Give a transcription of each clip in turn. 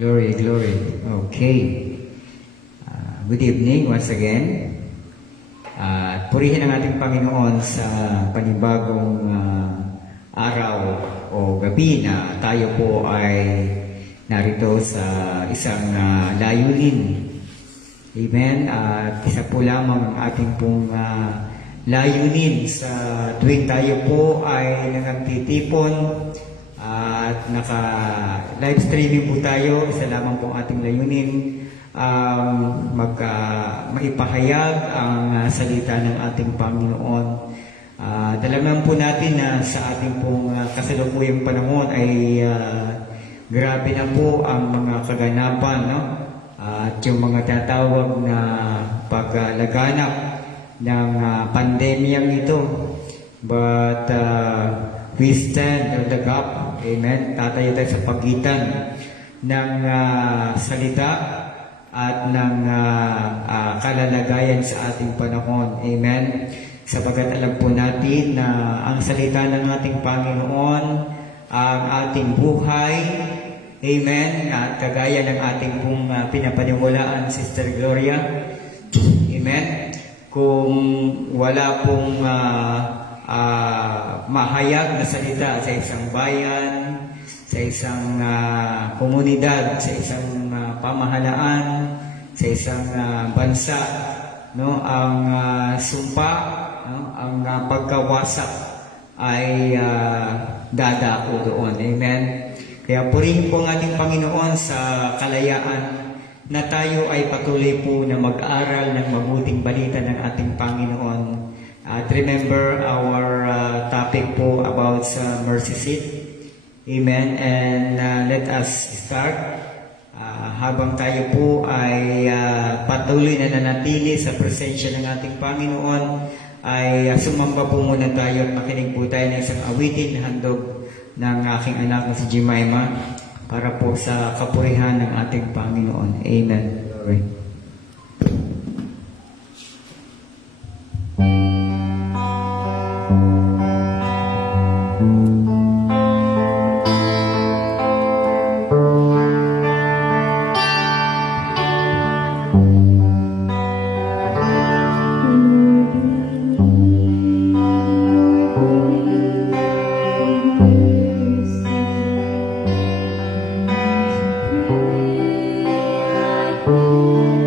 Glory, glory. Okay. Good evening once again. At purihin ang ating Panginoon sa panibagong araw o gabi na tayo po ay narito sa isang layunin. Amen. At isa po lamang ang ating pong layunin sa tuwing tayo po ay nagtitipon at naka-live streaming po tayo. Isa lamang po ang ating layunin, maipahayag ang salita ng ating Panginoon. Dalaman po natin na sa ating pong kasalukuyang panahon ay grabe na po ang mga kaganapan, no? At yung mga tatawag na paglaganap ng pandemyang ito. But we stand on the gap. Amen. Tatayo tayo sa pagitan ng salita at ng kalalagayan sa ating panahon. Amen. Sapagat alam po natin na ang salita ng ating Panginoon ang ating buhay. Amen. At kagaya ng ating pong pinapaniwalaan, Sister Gloria. Amen. Kung wala pong mahayag na salita sa isang bayan, sa isang komunidad, sa isang pamahalaan, sa isang bansa, no, ang sumpa, no, ang pagkawasak ay dadako doon. Amen. Kaya purihin po ang ating Panginoon sa kalayaan na tayo ay patuloy po na mag-aral ng mabuting balita ng ating Panginoon. At remember our topic po about sa mercy seat. Amen. And let us start. Habang tayo po ay patuloy na nanatili sa presensya ng ating Panginoon, ay sumamba po muna tayo at makinig po tayo ng isang awitin na handog ng aking anak na si Jemima para po sa kapurihan ng ating Panginoon. Amen. Glory. Thank you.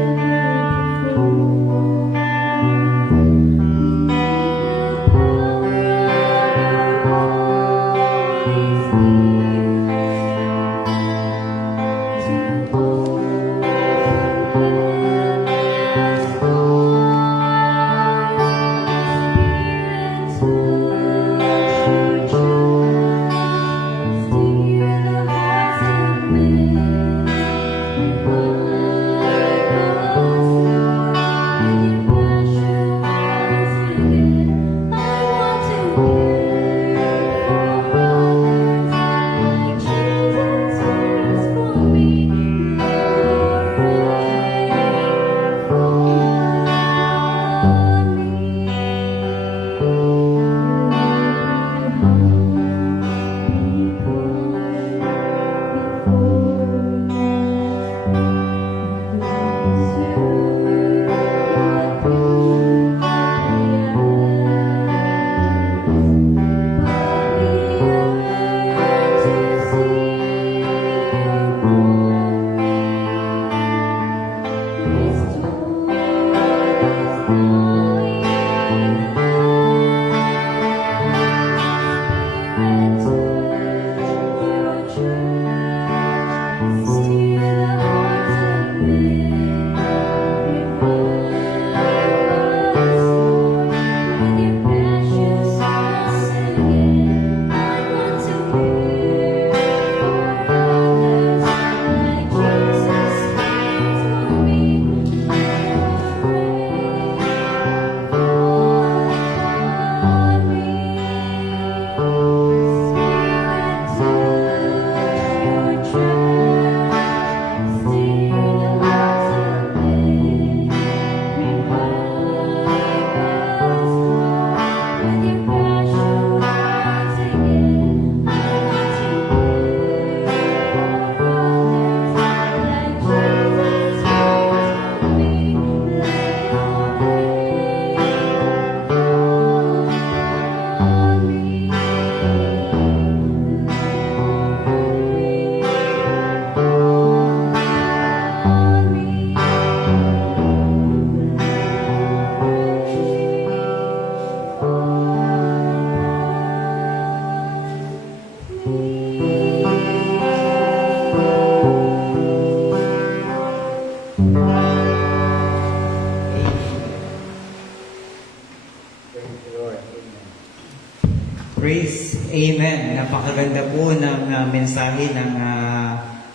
mensahe ng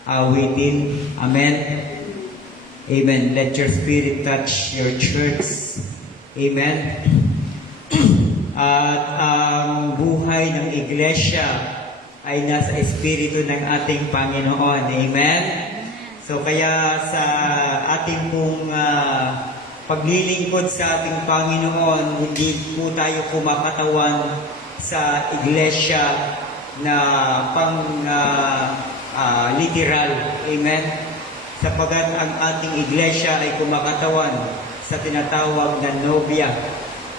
awitin. Amen. Amen. Let your spirit touch your church. Amen. At ang buhay ng iglesia ay nasa espiritu ng ating Panginoon. Amen. So kaya sa ating pong paglilingkod sa ating Panginoon, hindi po tayo kumakatawan sa iglesia na pang literal. Amen. Sapagat ang ating iglesia ay kumakatawan sa tinatawag na nobya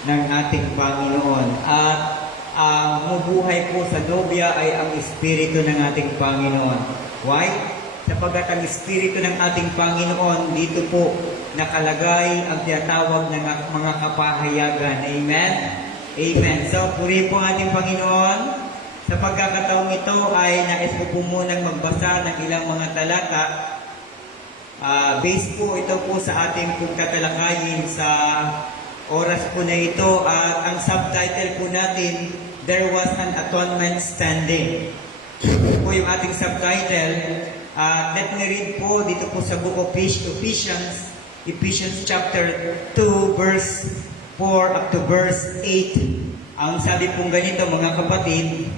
ng ating Panginoon. At ang mubuhay po sa nobya ay ang espiritu ng ating Panginoon. Why? Sapagat ang espiritu ng ating Panginoon, dito po nakalagay ang tinatawag ng mga kapahayagan. Amen? Amen. So, puri po ang ating Panginoon. Sa pagkakataong ito ay nais ko po munang magbasa ng ilang mga talata. Base po ito po sa ating pong tatalakayin sa oras po na ito. At ang subtitle po natin, There Was an Atonement Standing. Ito po yung ating subtitle. Let me read po dito po sa book of Ephesians chapter 2 verse 4 up to verse 8. Ang sabi pong ganito, mga kapatid,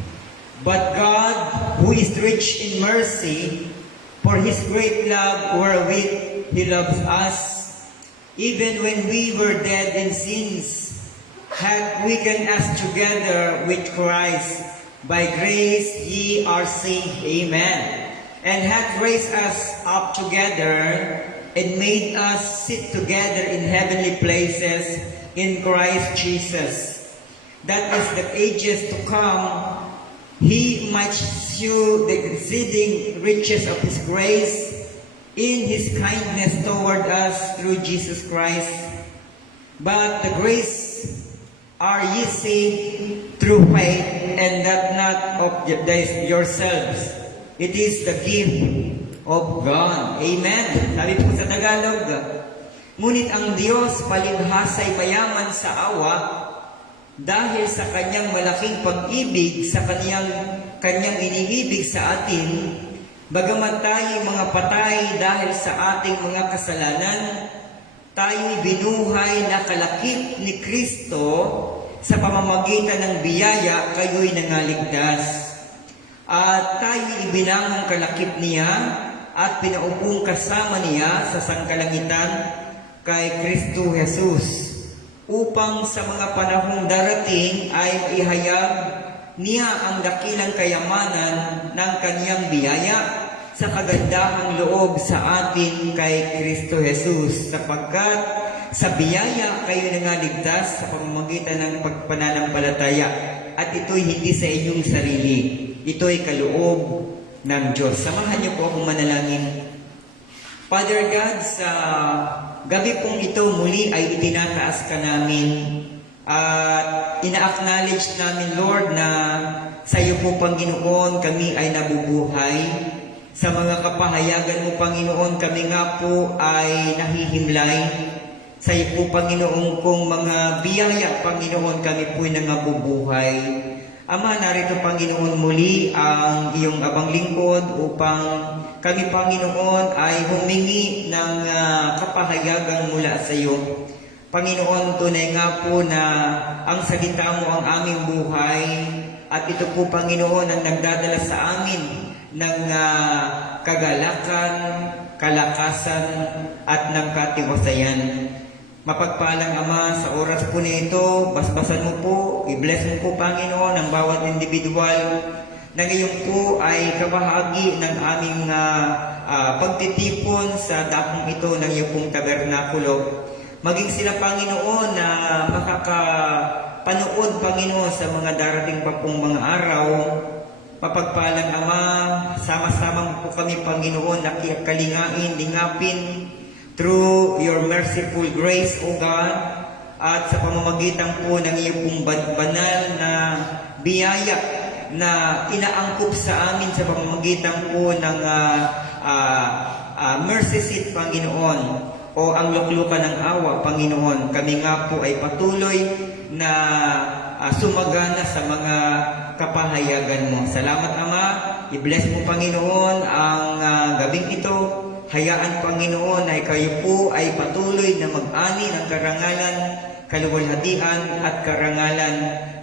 But God, who is rich in mercy, for His great love wherewith He loves us, even when we were dead in sins, hath quickened us together with Christ. By grace ye are saved. Amen. And hath raised us up together, and made us sit together in heavenly places in Christ Jesus, that as the ages to come, He might shew the exceeding riches of His grace in His kindness toward us through Jesus Christ. But the grace are ye saved through faith, and that not of yourselves. It is the gift of God. Amen. Sabi po sa Tagalog, ngunit ang Diyos palinhasay mayaman sa awa dahil sa Kanyang malaking pag-ibig sa Kanyang iniibig sa atin, bagamat tayo mga patay dahil sa ating mga kasalanan, tayo'y binuhay na kalakip ni Kristo sa pamamagitan ng biyaya, kayo'y nangaligtas. At tayo'y ibinangang kalakip niya at pinaupong kasama niya sa sangkalangitan kay Kristo Jesus, upang sa mga panahong darating ay maihayag niya ang dakilang kayamanan ng Kanyang biyaya sa kagandahang loob sa atin kay Kristo Jesus, sapagkat sa biyaya kayo nangaligtas sa pamamagitan ng pagpananampalataya, at ito'y hindi sa inyong sarili, ito'y kaloob ng Diyos. Samahan niyo po akong manalangin. Father God, sa gabi pong ito muli ay itinataas ka namin at ina-acknowledge namin, Lord, na sa iyo po, Panginoon, kami ay nabubuhay. Sa mga kapahayagan mo, Panginoon, kami nga po ay nahihimlay. Sa iyo po, Panginoon, kung mga biyaya, Panginoon, kami po ay nangabubuhay. Ama, narito, Panginoon, muli ang iyong abang lingkod upang kami, Panginoon, ay humingi ng kapahayagan mula sa iyo. Panginoon, tunay nga po na ang salita mo ang aming buhay, at ito po, Panginoon, ang nagdadala sa amin ng kagalakan, kalakasan, at ng katiwasayan. Mapagpalang Ama, sa oras po na ito, basbasan mo po, i-bless mo po, Panginoon, ang bawat individual na ngayon po ay kabahagi ng aming pagtitipon sa dakong ito ng iyong pong tabernakulo. Maging sila, Panginoon, na makakapanood, Panginoon, sa mga darating pa pong mga araw. Mapagpalang Ama, sama-sama po kami, Panginoon, na lingapin through your merciful grace, O God, at sa pamamagitan po ng iyong pong banal na biyaya na inaangkop sa amin sa pamamagitan po ng mercy seat, Panginoon, o ang luklukan ng awa, Panginoon. Kami nga po ay patuloy na sumagana sa mga kapahayagan mo. Salamat, Ama. I-bless mo, Panginoon, ang gabing ito. Hayaan, Panginoon, ay kayo po ay patuloy na mag-ani ng karangalan, kaluwalhatian at karangalan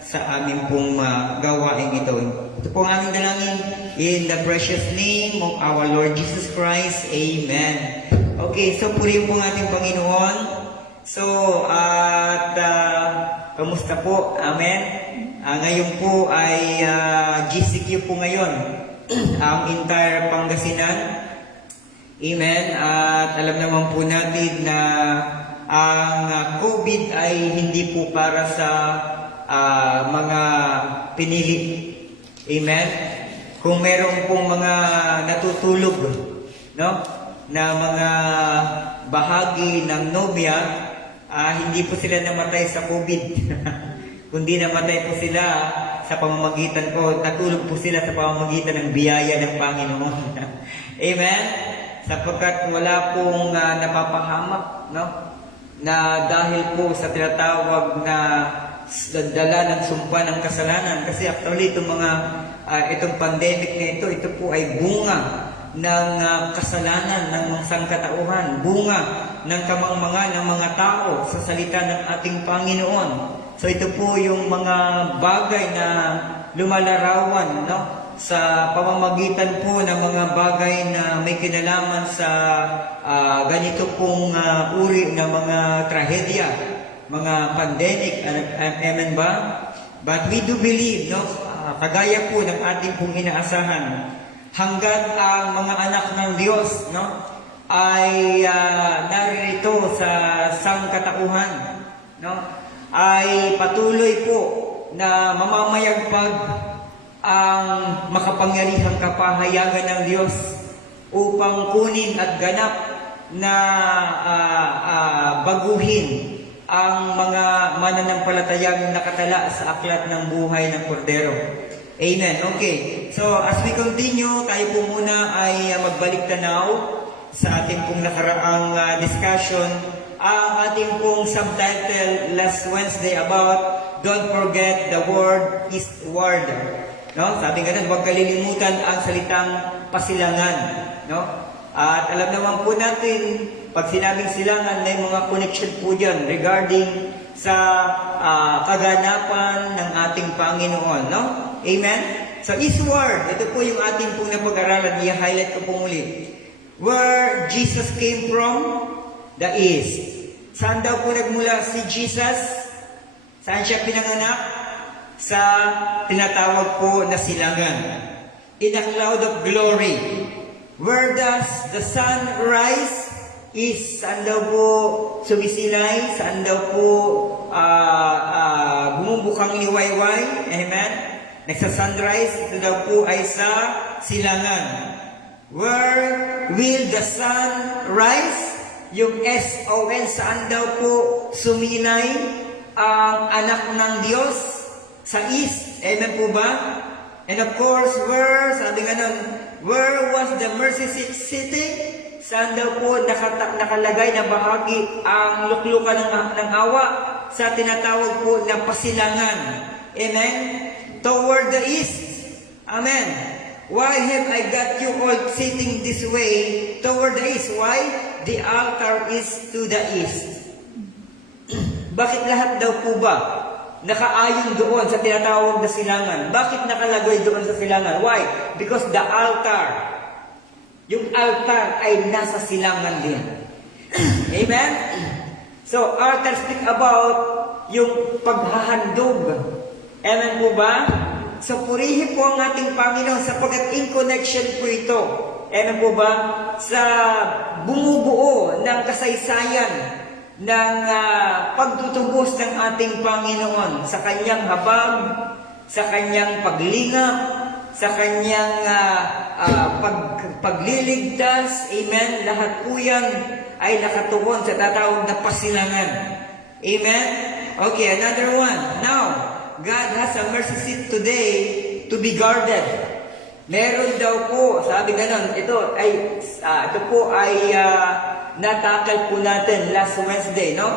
sa aming pong gawain ito. Ito po ang aming dalangin in the precious name of our Lord Jesus Christ. Amen. Okay, so purihin po ang ating Panginoon. So, kamusta po? Amen. Ngayon po ay GCQ po ngayon. Ang entire Pangasinan. Amen. At alam naman po natin na ang COVID ay hindi po para sa mga pinili. Amen. Kung meron pong mga natutulog, no, na mga bahagi ng nobya, hindi po sila namatay sa COVID. Kundi namatay po sila sa pamamagitan ko, natulog po sila sa pamamagitan ng biyaya ng Panginoon. Amen. Sapagkat wala pong napapahamak, no? Na dahil po sa tinatawag na dala ng sumpa ng kasalanan. Kasi actually itong pandemic na ito po ay bunga ng kasalanan ng mga sangkatauhan, bunga ng kamangmangan ng mga tao sa salita ng ating Panginoon. So ito po yung mga bagay na lumalarawan, no? Sa pamamagitan po ng mga bagay na may kinalaman sa ganito pong uri ng mga trahedya, mga pandemic, amen ba? But we do believe, no? Kagaya po ng ating pong inaasahan, hanggat ang mga anak ng Diyos, no, ay naririto sa sangkatauhan, no, ay patuloy po na mamamayagpag ang makapangyarihang kapahayagan ng Diyos upang kunin at ganap na baguhin ang mga mananampalatayang nakatala sa aklat ng buhay ng Kordero. Amen. Okay. So, as we continue, tayo po muna ay magbalik tanaw sa ating pong nakaraang discussion. Ang ating pong subtitle last Wednesday about Don't Forget the Word Eastward. No? Sabi ganun, huwag kalilimutan ang salitang pasilangan. No? At alam naman po natin, pag sinabing silangan, may mga connection po dyan regarding sa kaganapan ng ating Panginoon. No? Amen? So, eastward, ito po yung ating pong napag-aralan. I-highlight ko po muli. Where Jesus came from? The east. Saan daw po nagmula si Jesus? Saan siya pinanganak? Sa tinatawag po na silangan. In a cloud of glory. Where does the sun rise? Saan daw po sumisilay? Saan daw po bumubukang liwayway? Amen? Nagsa-sunrise, ito daw po ay sa silangan. Where will the sun rise? Yung S-O-N, saan daw po sumilay ang anak ng Diyos? Sa east. Amen po ba? And of course, sabi nga nun, where was the mercy seat sitting? Saan daw po nakalagay na bahagi ang luklukan ng awa sa tinatawag po na pasilangan. Amen? Toward the east. Amen. Why have I got you all sitting this way toward the east? Why? The altar is to the east. Bakit lahat daw po ba nakaayon doon sa tinatawag na silangan? Bakit nakalagay doon sa silangan? Why? Because the altar, yung altar ay nasa silangan din. Amen? So, altar speak about yung paghahandog. Amen po ba? So, purihin po ang ating Panginoon sapagkat in connection po ito. Amen po ba? Sa bumubuo ng kasaysayan ng pagtutubos ng ating Panginoon sa kanyang habag, sa kanyang paglingap, sa kanyang pagliligtas. Amen? Lahat po yan ay nakatuon sa tatawag na pasilangan. Amen? Okay, another one. Now, God has a mercy seat today to be guarded. Meron daw po, sabi ganon, ito po ay natakal po natin last Wednesday, no?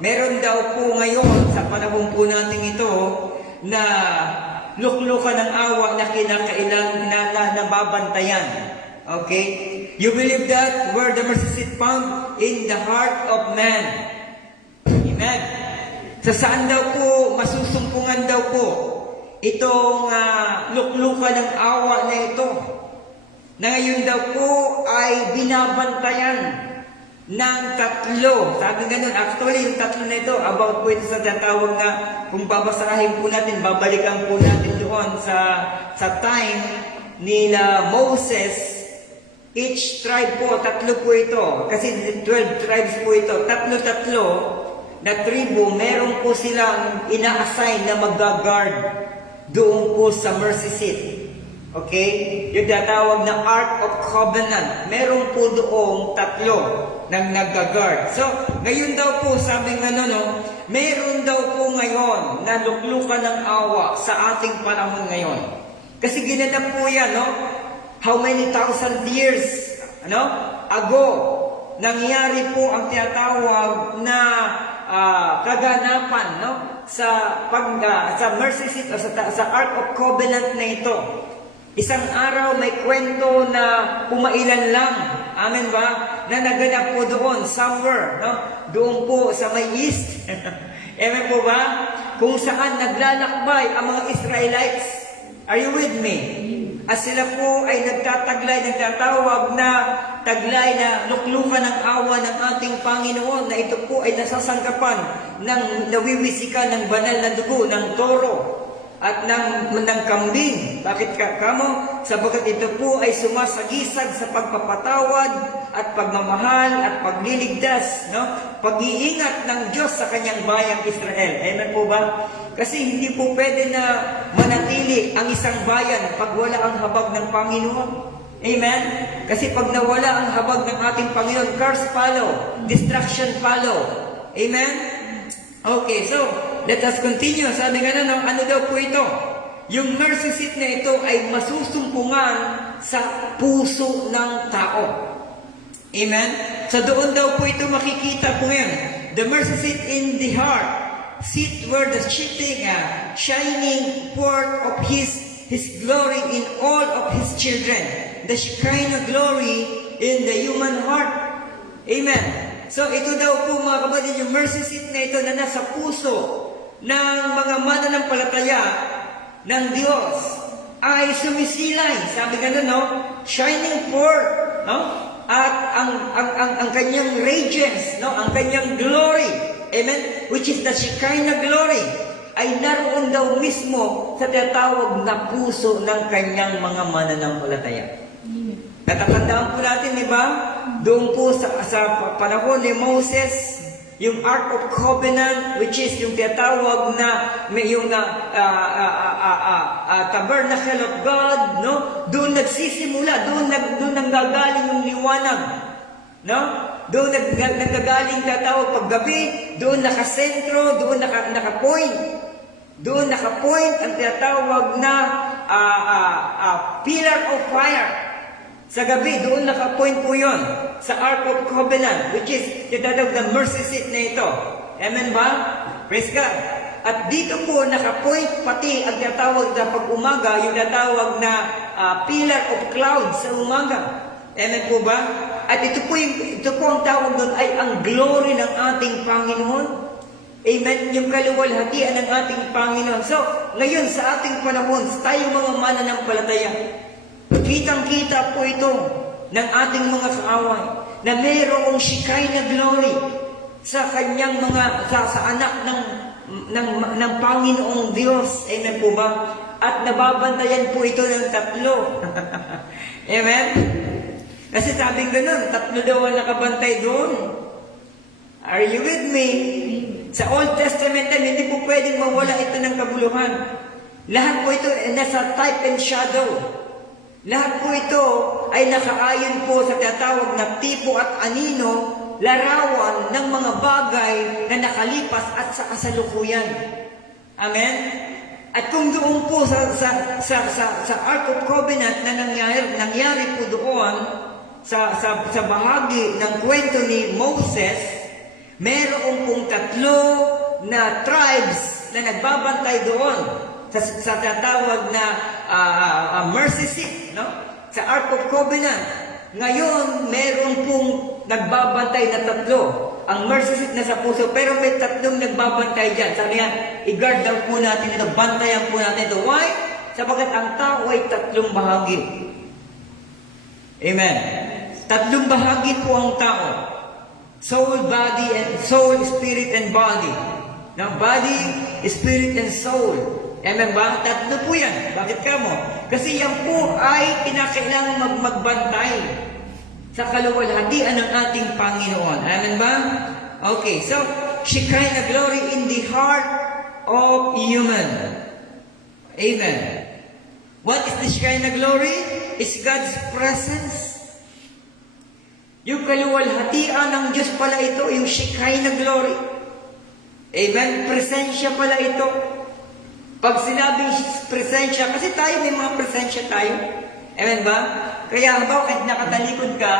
Meron daw po ngayon sa panahon po natin ito na luklukan ng awa na kinakailang na nababantayan. Okay? You believe that where the mercy seat found? In the heart of man. Amen. Sa saan daw po, masusumpungan daw po itong luklukan ng awa na ito, na ngayon daw po ay binabantayan ng tatlo. Sabi ganun, actually yung tatlo na ito, about po ito sa tatawag na, kung babasahin po natin, babalikan po natin doon sa time nila Moses. Each tribe po, tatlo po ito. Kasi 12 tribes po ito. Tatlo-tatlo na tribo, meron po silang ina-assign na mag-guard doon po sa mercy seat. Okay? Yung tatawag na Ark of Covenant. Meron po doong tatlo nang nag-guard. So, ngayon daw po, sabi nga meron daw po ngayon na luklukan ng awa sa ating panahon ngayon. Kasi ginanap po yan, how many thousand years ago, nangyari po ang tinatawag na kaganapan sa mercy seat o sa Ark of Covenant na ito. Isang araw may kwento na umailan lang, amen ba, na naganap po doon, somewhere, doon po sa may east, amen po ba, kung saan naglalakbay ang mga Israelites. Are you with me? At sila po ay nagtatawag na taglay na luklukan ng awa ng ating Panginoon, na ito po ay nasasangkapan ng nawiwisika ng banal na dugo ng toro at ng kambing. Bakit kamo? Sabagat ito po ay sumasagisag sa pagpapatawad at pagmamahal at pagliligtas, pag-iingat ng Diyos sa kanyang bayang Israel. Amen po ba? Kasi hindi po pwede na manatili ang isang bayan pag wala ang habag ng Panginoon. Amen? Kasi pag nawala ang habag ng ating Panginoon, curse follow, destruction follow. Amen? Okay, so let us continue. Sabi nga ano daw po ito? Yung mercy seat na ito ay masusumpungan sa puso ng tao. Amen? So doon daw po ito makikita po yan. The mercy seat in the heart. Seat where the shining forth of His glory in all of His children. The Shekinah glory in the human heart. Amen. So ito daw po mga kapatid, yung mercy seat na ito na nasa puso ng mga mananampalataya ng Diyos ay sumisilay. Sabi nga shining forth, at ang kanyang radiance, ang kanyang glory, amen, which is the Shekinah glory, ay naroon daw mismo sa tinatawag na puso ng kanyang mga mananampalataya. Natatandaan po natin, di ba? Doon po sa panahon ni Moses, yung Ark of Covenant, which is yung tinatawag na yung Tabernacle of God, doon nagsisimula, doon nanggagaling yung liwanag, doon nagagaling tatawag paggabi, doon nakasentro, doon nakapoint. Doon nakapoint ang tinatawag na pillar of fire. Sa gabi, doon nakapoint po yun sa Ark of Covenant, which is tinatawag na mercy seat na ito. Amen ba? Praise God. At dito po nakapoint pati ang tinatawag na pag-umaga, yung tinatawag na pillar of cloud sa umaga. Amen po ba? At ito po ang tawag doon ay ang glory ng ating Panginoon. Amen? Yung kaluwalhatian ng ating Panginoon. So, ngayon sa ating panahon, tayo mga mananampalataya, kitang-kita po ito ng ating mga kaaway na mayroong Shekinah glory sa kanyang sa anak ng Panginoong Diyos. Amen po ba? At nababantayan po ito ng tatlo. Amen? Kasi sabing ganun, tatlo daw ang nakabantay doon. Are you with me? Sa Old Testament time, hindi po pwedeng mawala ito ng kabuluhan. Lahat po ito nasa type and shadow. Lahat po ito ay nakaayon po sa tinatawag na tipo at anino, larawan ng mga bagay na nakalipas at sa kasalukuyan. Amen? At kung doon po sa Ark of Covenant na nangyari po doon, sa bahagi ng kwento ni Moses, meron pong tatlo na tribes na nagbabantay doon. sa tatawag na mercy seat, no? Sa Ark of Covenant. Ngayon, meron pong nagbabantay na tatlo. Ang mercy seat na sa puso, pero may tatlong nagbabantay dyan. Sabi nga, i-guard down po natin ito, bantayan po natin ito. Why? Sapagkat ang tao ay tatlong bahagi. Amen. Tatlong bahagi po ang tao. Soul, body, and soul, spirit, and body. Now, body, spirit, and soul. Amen ba? Tatlo po yan. Bakit ka mo? Kasi yan po ay kinakailangan magbantay sa kaluwalhatian ng ating Panginoon. Amen ba? Okay, so, Shekinah glory in the heart of human. Amen. What is the Shekinah glory? It's God's presence. Yung kaluwalhatian ng Diyos pala ito, yung Shekinah glory. Amen? Presensya pala ito. Pag sinabing presensya, kasi tayo may mga presensya tayo. Amen ba? Kaya halimbawa kahit nakatalikod ka,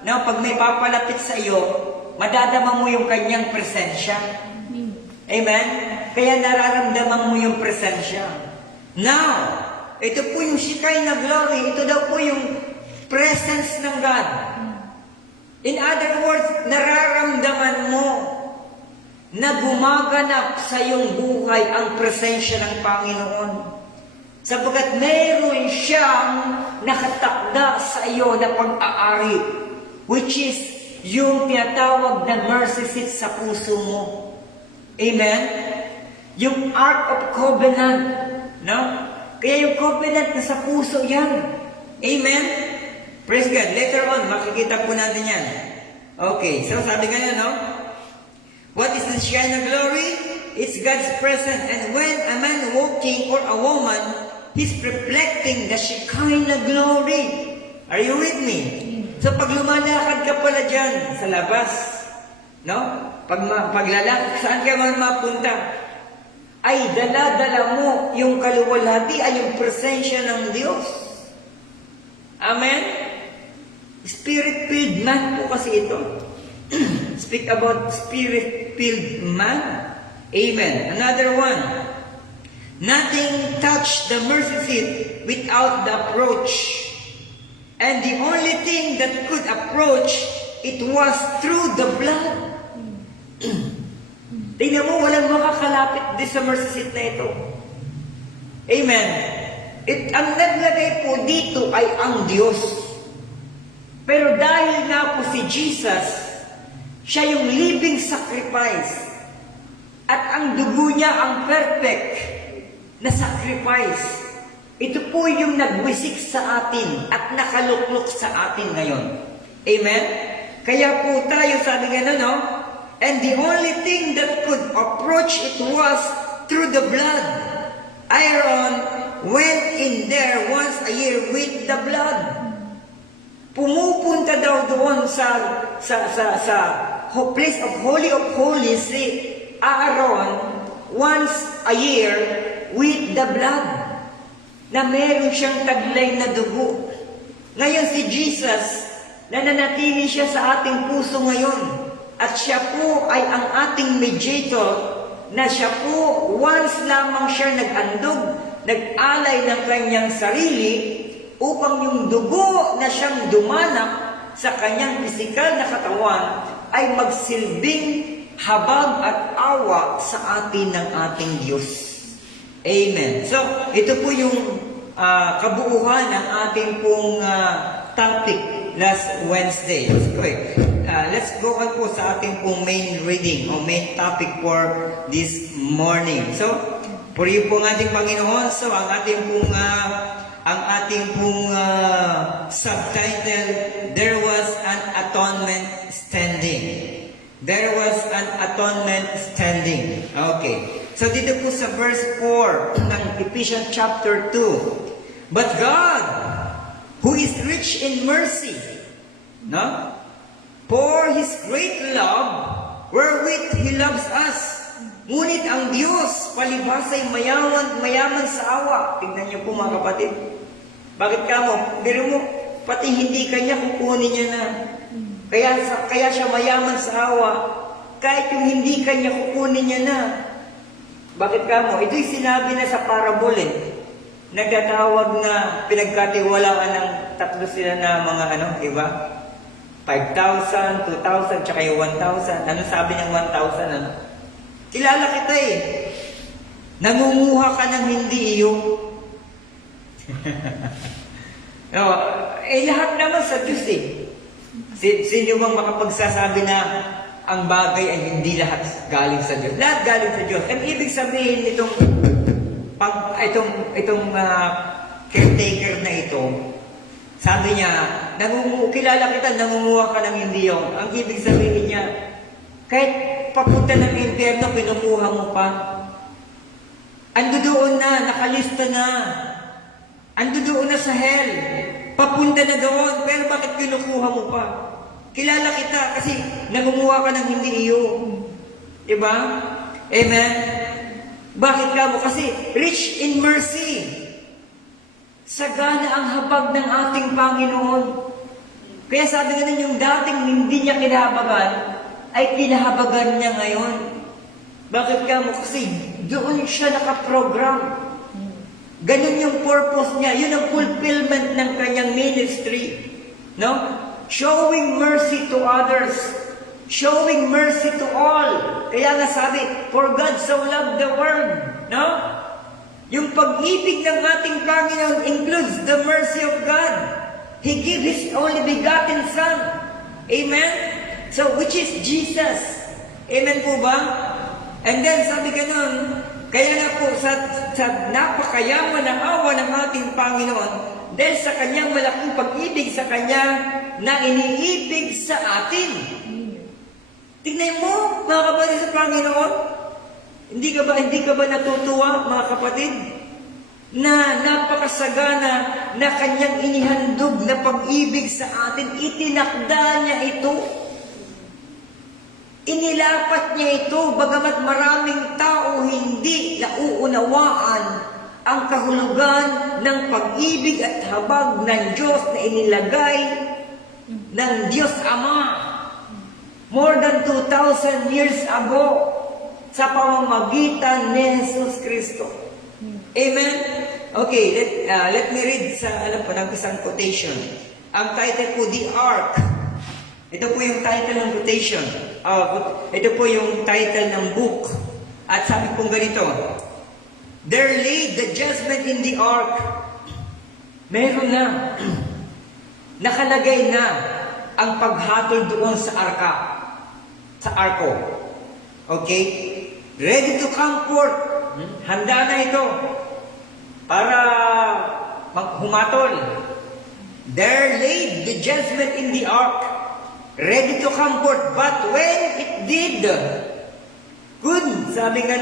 na pag may papalapit sa iyo, madadama mo yung kanyang presensya. Amen? Kaya nararamdaman mo yung presensya. Now, ito po yung Shekinah glory, ito daw po yung presence ng God. In other words, nararamdaman mo na gumaganap sa iyong buhay ang presensya ng Panginoon. Sapagkat meron siyang nakatakda sa iyo na pag-aari, which is yung tinatawag na mercy seat sa puso mo. Amen? Yung Ark of Covenant. No? Kaya yung covenant na sa puso yan. Amen? Praise God. Later on, makikita po natin yan. Okay, so sabi nga no? What is the Shekinah glory? It's God's presence. And when a man walking or a woman, he's reflecting the Shekinah glory. Are you with me? So pag lumalakad ka pala dyan sa labas, no? Paglalakad, saan ka man mapunta? Ay dala-dala mo yung kaluwalhatian, yung presensya ng Diyos. Amen? Spirit-filled man po kasi ito. Speak about spirit-filled man. Amen. Another one. Nothing touched the mercy seat without the approach. And the only thing that could approach, it was through the blood. Tingnan mo, walang makakalapit din sa mercy seat na ito. Amen. Ang naglagay po dito ay ang Diyos. Pero dahil nga po si Jesus, siya yung living sacrifice. At ang dugo niya ang perfect na sacrifice. Ito po yung nagwisik sa atin at nakaluklok sa atin ngayon. Amen? Kaya po tayo, sabi nga no? And the only thing that could approach it was through the blood. Aaron went in there once a year with the blood. Pumupunta daw doon sa place of Holy of Holies si Aaron once a year with the blood. Na meron siyang taglay na dugo. Ngayon si Jesus, nananatili siya sa ating puso ngayon. At siya po ay ang ating mediator na siya po once lamang siya nag-andog, nag-alay ng kanyang sarili upang yung dugo na siyang dumanak sa kanyang pisikal na katawan ay magsilbing habag at awa sa atin ng ating Diyos. Amen. So, ito po yung kabuuan ng ating pong topic last Wednesday. Let's go on po sa ating pong main reading o main topic for this morning. So, purihin po ang ating Panginoon. So, ang ating pong subtitle, There Was an Atonement Standing. There was an atonement standing. Okay. So, dito po sa verse 4 ng Ephesians chapter 2. But God, who is rich in mercy, no? For His great love, wherewith He loves us. Ngunit ang Diyos, palibhas ay mayaman sa awa. Tingnan niyo po mga kapatid. Bakit ka mo? Biro mo, pati hindi kanya kukunin niya na. Kaya siya mayaman sa awa. Kahit yung hindi kanya kukunin niya na. Bakit ka mo? Ito'y sinabi na sa parable eh. Nagtatawag na pinagkatiwalaan ng tatlo sila na mga iba? 5,000, 2,000, tsaka yung 1,000. Ano sabi ng 1,000? Ano? Kilala kita eh. Nangunguha ka ng hindi iyo. No, lahat naman sa Diyos eh. Sino bang makapagsasabi na ang bagay ay hindi lahat galing sa Diyos? Lahat galing sa Diyos. Ang ibig sabihin itong caretaker na ito, sabi niya, kilala kita, nangunguha ka ng hindi yun. Ang ibig sabihin niya, kahit papunta ng impyerno, pinukuha mo pa. Ando doon na, nakalista na. Ando doon na sa hell. Papunta na doon, pero bakit kinukuha mo pa? Kilala kita kasi nangunguha ka ng hindi iyo. Diba? Amen? Bakit ka mo? Kasi rich in mercy. Sagana ang habag ng ating Panginoon. Kaya sabi nga yung dating hindi niya kinahabagan, ay kinahabagan niya ngayon. Bakit ka mo? Kasi doon siya nakaprogram. Ganun yung purpose niya. Yun ang fulfillment ng kanyang ministry. No? Showing mercy to others. Showing mercy to all. Kaya nga sabi, for God so loved the world. No? Yung pag-ibig ng ating Panginoon includes the mercy of God. He gave His only begotten Son. Amen? So, which is Jesus. Amen po ba? And then, sabi ganun, kaya nga po, sa napakayaman ng awa ng ating Panginoon, dahil sa kanyang malaking pag-ibig sa kanya, na iniibig sa atin. Tingnan mo, mga kapatid sa Panginoon, hindi ka ba natutuwa, mga kapatid, na napakasagana na kanyang inihandog na pag-ibig sa atin, itinakda niya ito. Inilapat niya ito, bagamat maraming tao hindi nauunawaan ang kahulugan ng pag-ibig at habag ng Diyos na inilagay ng Diyos Ama more than 2,000 years ago sa pamamagitan ni Jesus Cristo. Amen? Okay, let me read ng isang quotation. Ang title po, The Ark. Ito po yung title ng quotation. Ito po yung title ng book. At sabi pong ganito, there laid the judgment in the ark. Meron na. Nakalagay na ang paghatol doon sa arka. Sa arko. Okay? Ready to come forth. Handa na ito para humatol. There laid the judgment in the ark, ready to come forth. But when it did, good, sabi nga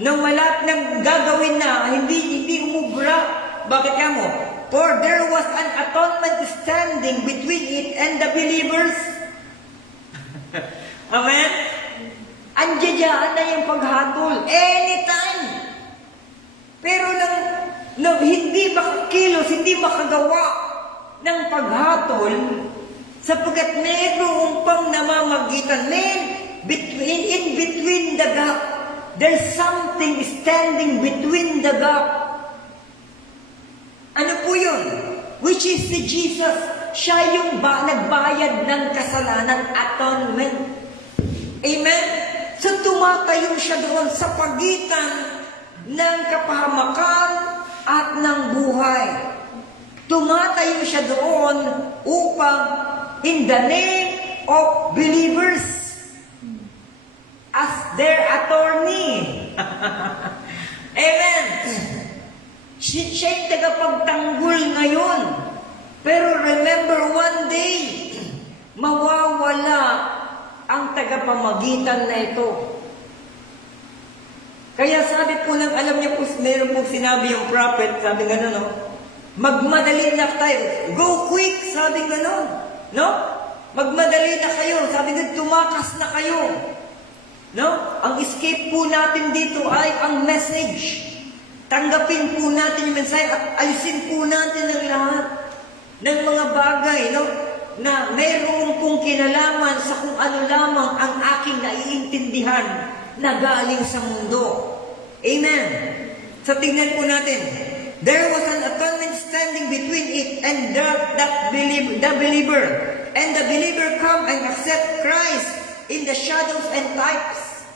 nung malap ng gagawin na, hindi umubra. Bakit ka mo? For there was an atonement standing between it and the believers. Amen? Andiyan na yung paghatol. Anytime. Pero nang hindi makakilos, hindi makagawa ng paghatol, sapagkat mayroong pang namamagitan. In between the gap, there's something standing between the gap. Ano po yun? Which is si Jesus. Siya yung nagbayad ng kasalanan, atonement. Amen? So tumatayo siya doon sa pagitan ng kapahamakan at ng buhay. Tumatayo siya doon upang in the name of believers as their attorney. Amen. Siya yung tagapagtanggol ngayon. Pero remember, one day, mawawala ang tagapamagitan na ito. Kaya sabi po alam niyo po, meron po sinabi yung prophet, sabi gano'n, magmadali na tayo. Go quick, sabi gano'n. No? Magmadali na kayo. Sabi gano'n, tumakas na kayo. No? Ang escape po natin dito ay ang message. Tanggapin po natin yung mensahe at alisin po natin ang lahat ng mga bagay, na mayroong pong kinalaman sa kung ano lamang ang aking naiintindihan na galing sa mundo. Amen. So tingnan po natin. There was an atonement standing between it and the believer. And the believer come and accept Christ in the shadows and types.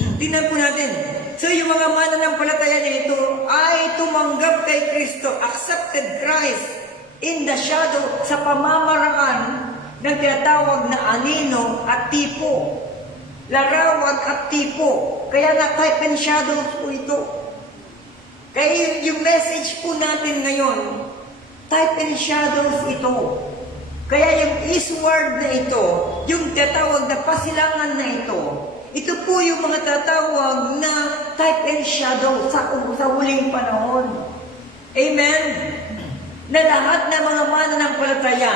Tingnan po natin. So yung mga mananampalataya nito ay tumanggap kay Kristo, accepted Christ in the shadow sa pamamaraan ng tinatawag na anino at tipo. Larawan at tipo. Kaya na type and shadows po ito. Kaya yung message po natin ngayon, type and shadows ito. Kaya yung is-word na ito, yung tatawag na pasilangan na ito po yung mga tatawag na type and shadow sa huling panahon. Amen? Na lahat ng mga mananampalataya,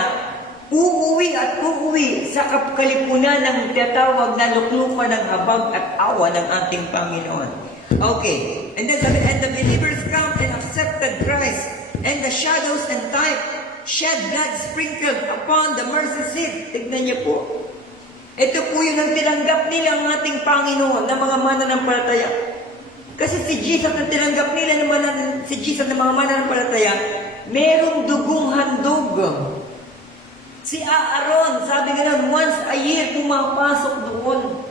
uuwi at uuwi sa kalipunan ng tatawag na luklukan ng habag at awa ng ating Panginoon. Okay. And then sabi, and the believers come and accepted Christ, and the shadows and type shed blood sprinkled upon the mercy seat. Tignan niyo po. Ito po yun ang tinanggap nila ang ating Panginoon na mga mananampalataya. Kasi si Jesus ang tinanggap nila si Jesus ng mga mananampalataya, merong dugong handog. Si Aaron, sabi nga nun, once a year pumapasok doon.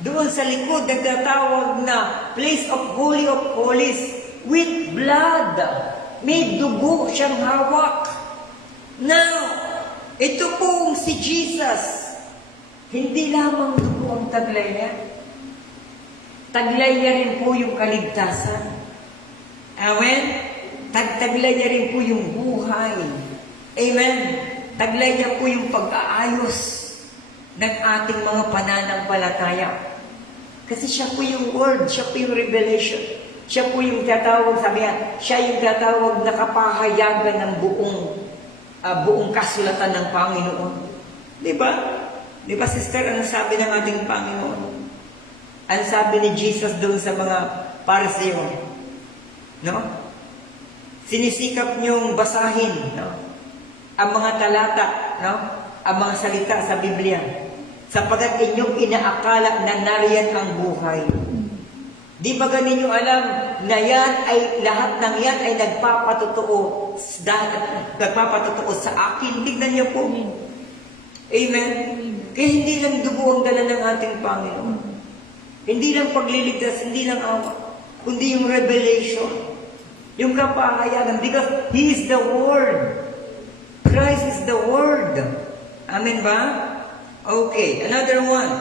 Doon sa likod, nagtatawag na place of holies with blood. May dugo siyang hawak. Now, ito pong si Jesus, hindi lamang dugo ang taglay niya. Taglay niya rin po yung kaligtasan. Amen? Taglay niya rin po yung buhay. Amen? Taglay niya po yung pag-aayos ng ating mga pananampalataya. Kasi siya po yung word, siya po yung revelation. Siya po yung tatawag, sabi niya, siya yung tatawag na kapahayagan ng buong kasulatan ng Panginoon. Di ba? Di ba, sister, ano sabi ng ating Panginoon? Ano sabi ni Jesus doon sa mga Pariseo? No? Sinisikap niyong basahin, no? Ang mga talata, no? Ang mga salita sa Biblia, sapagkat inyong inaakala na nariyan ang buhay. Di ba ganinyo alam na yan ay, lahat ng yan ay nagpapatotoo sa akin? Tignan niyo po. Amen? Kaya hindi lang dugo ang dala ng ating Panginoon. Hindi lang pagliligtas, hindi lang awa, kundi yung revelation, yung kapahayagan, because He is the Word. Christ is the Word. Amen ba? Okay, another one.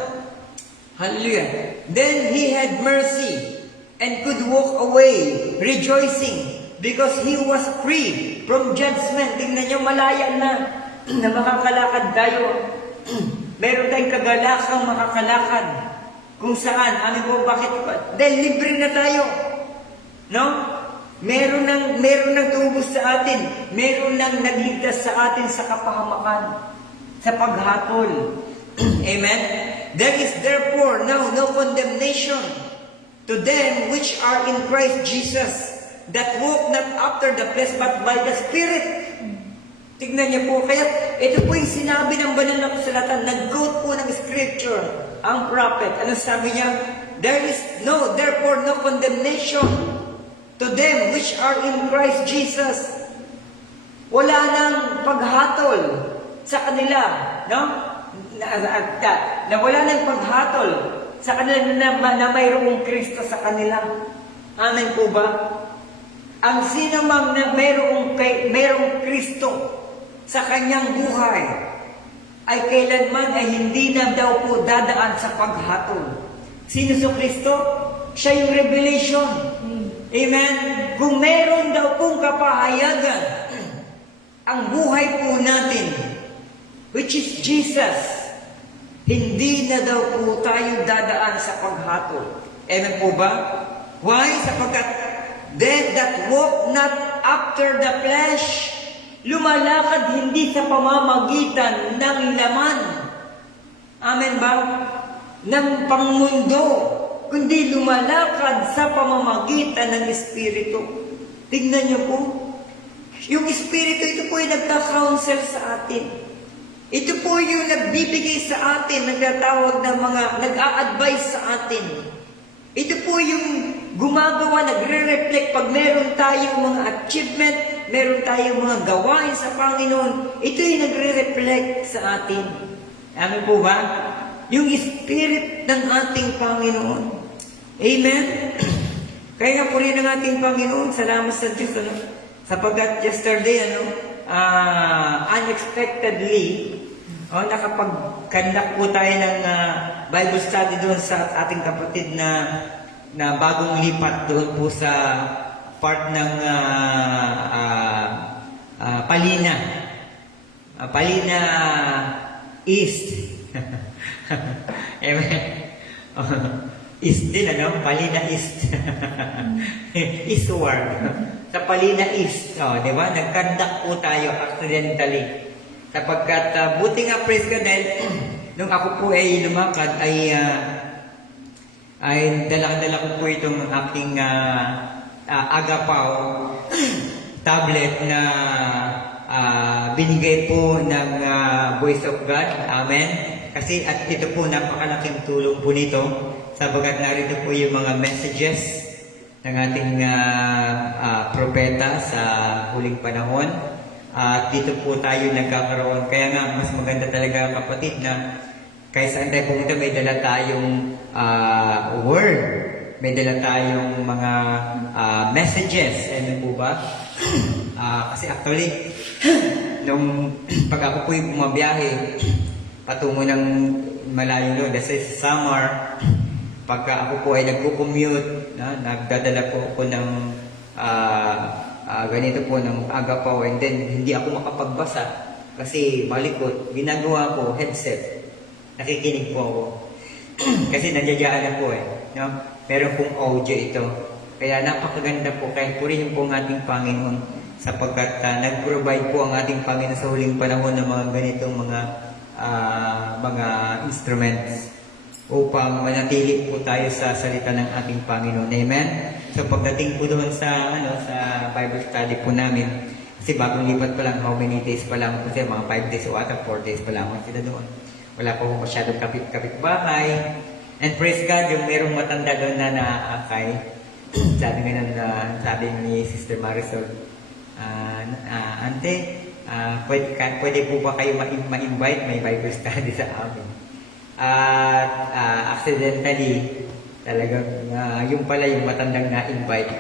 Hallelujah. Then He had mercy and could walk away rejoicing because He was free from judgment. Tingnan niyo, malaya na makakalakad tayo. Meron tayong kagalakang makakalakad. Kung saan, ano po, bakit? Dahil libre na tayo. No? Meron nang tubos sa atin. Meron nang nagligtas sa atin sa kapahamakan, sa paghatol. Amen? There is therefore now no condemnation to them which are in Christ Jesus, that walk not after the flesh but by the Spirit. Tignan niyo po, kaya ito po yung sinabi ng banal na kasulatan, nag-quote po ng scripture ang prophet. Ano sabi niya? There is therefore no condemnation to them which are in Christ Jesus. Wala nang paghatol sa kanila, no? Na wala nang paghatol sa kanila na mayroong Kristo sa kanila. Amen po ba? Ang sino mang na mayroong Kristo sa kanyang buhay ay kailanman ay hindi na daw po dadaan sa paghatol. Sino si Kristo? Siya yung revelation. Amen? Kung meron daw pong kapahayagan ang buhay po natin, which is Jesus, hindi na daw po tayo dadaan sa paghatol. Amen po ba? Why? Sapagkat they that walk not after the flesh, lumalakad hindi sa pamamagitan ng laman. Amen ba? Ng pangmundo, kundi lumalakad sa pamamagitan ng Espiritu. Tignan niyo po. Yung Espiritu, ito po yung nagka-counsel sa atin. Ito po yung nagbibigay sa atin, nagtatawag ng mga, nag-a-advise sa atin. Ito po yung gumagawa, nagre-reflect pag meron tayong mga achievement, meron tayong mga gawain sa Panginoon, ito yung nagre-reflect sa atin. Amen po ba? Yung spirit ng ating Panginoon. Amen? Kaya nga po rin ang ating Panginoon, salamat sa Diyos, sapagkat yesterday, unexpectedly, nakapag-conduct po tayo ng Bible study doon sa ating kapatid na bagong lipat doon po sa part ng Palina. Palina East. Amen. East din, Palina East. Eastward. Sa Palina East. Di ba? Nag-conduct po tayo accidentally. Sapagkat, buti nga, praise God, dahil nung ako po ay lumakad, ay dala ko po itong aking agapaw tablet na binigay po ng Voice of God. Amen. Kasi at ito po, napakalaking tulong po nito, sabagat narito po yung mga messages ng ating propeta sa huling panahon. At dito po tayo nagkakaroon. Kaya nga, mas maganda talaga, kapatid, na kaysa tayo pumunta, may dala tayong word. May dala tayong mga messages. Ano po ba? Kasi actually, nung pag ako po yung bumabiyahe, patungo ng malayong doon, kasi sa summer, pagka ako po ay nagko-commute, nagdadala po ako ng ganito po ng agapaw, and then hindi ako makapagbasa kasi malikot, ginagawa ko headset, nakikinig po ako. Kasi nandiyadyaan na po meron pong audio ito, kaya napakaganda po, kaya purihin po ang ating Panginoon, sapagkat nag-provide po ang ating Panginoon sa huling panahon ng mga ganitong mga instruments upang manatili po tayo sa salita ng ating Panginoon. Amen? So pagdating po doon sa Bible study po namin, kasi bagong lipat pa lang, how many days pa lang po siya, mga 5 days o ata 4 days pa lang sila doon. Wala pa po masyadong kapit-bahay. And praise God, yung merong matanda doon na naakay. sabi ni Sister Marisol, Ante, pwede po ba kayo ma-invite? May Bible study sa amin. Accidentally, talagang yung pala yung matandang na-invite.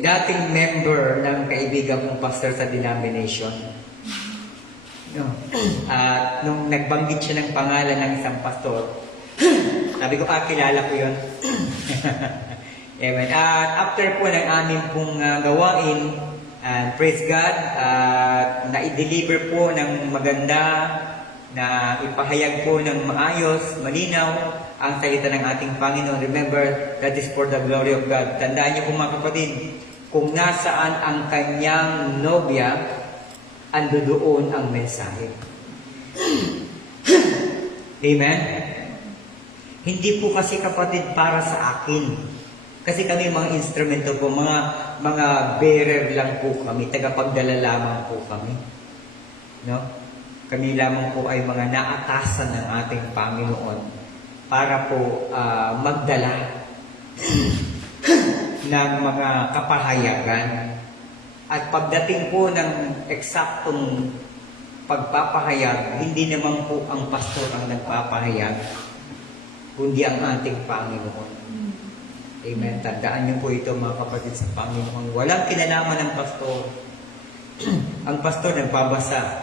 Dating member ng kaibigan kong pastor sa denomination. At nung nagbanggit siya ng pangalan ng isang pastor, sabi ko, kilala ko yun. Amen. At after po ng amin pong gawain, and praise God, na-deliver po ng maganda, na ipahayag po ng maayos, malinaw, ang salita ng ating Panginoon. Remember, that is for the glory of God. Tandaan niyo po mga kapatid, kung nasaan ang kanyang nobya, ando doon ang mensahe. Amen? Hindi po kasi kapatid para sa akin. Kasi kami mga instrumento po, mga bearer lang po kami, tagapagdala lamang po kami. No? Kami lamang po ay mga naatasan ng ating Panginoon para po magdala ng mga kapahayagan. At pagdating po ng eksaktong pagpapahayag, hindi naman po ang pastor ang nagpapahayag, kundi ang ating Panginoon. Amen. Tandaan niyo po ito mga kapatid sa Panginoon. Walang kinalaman ng pastor. Ang pastor nagpabasa.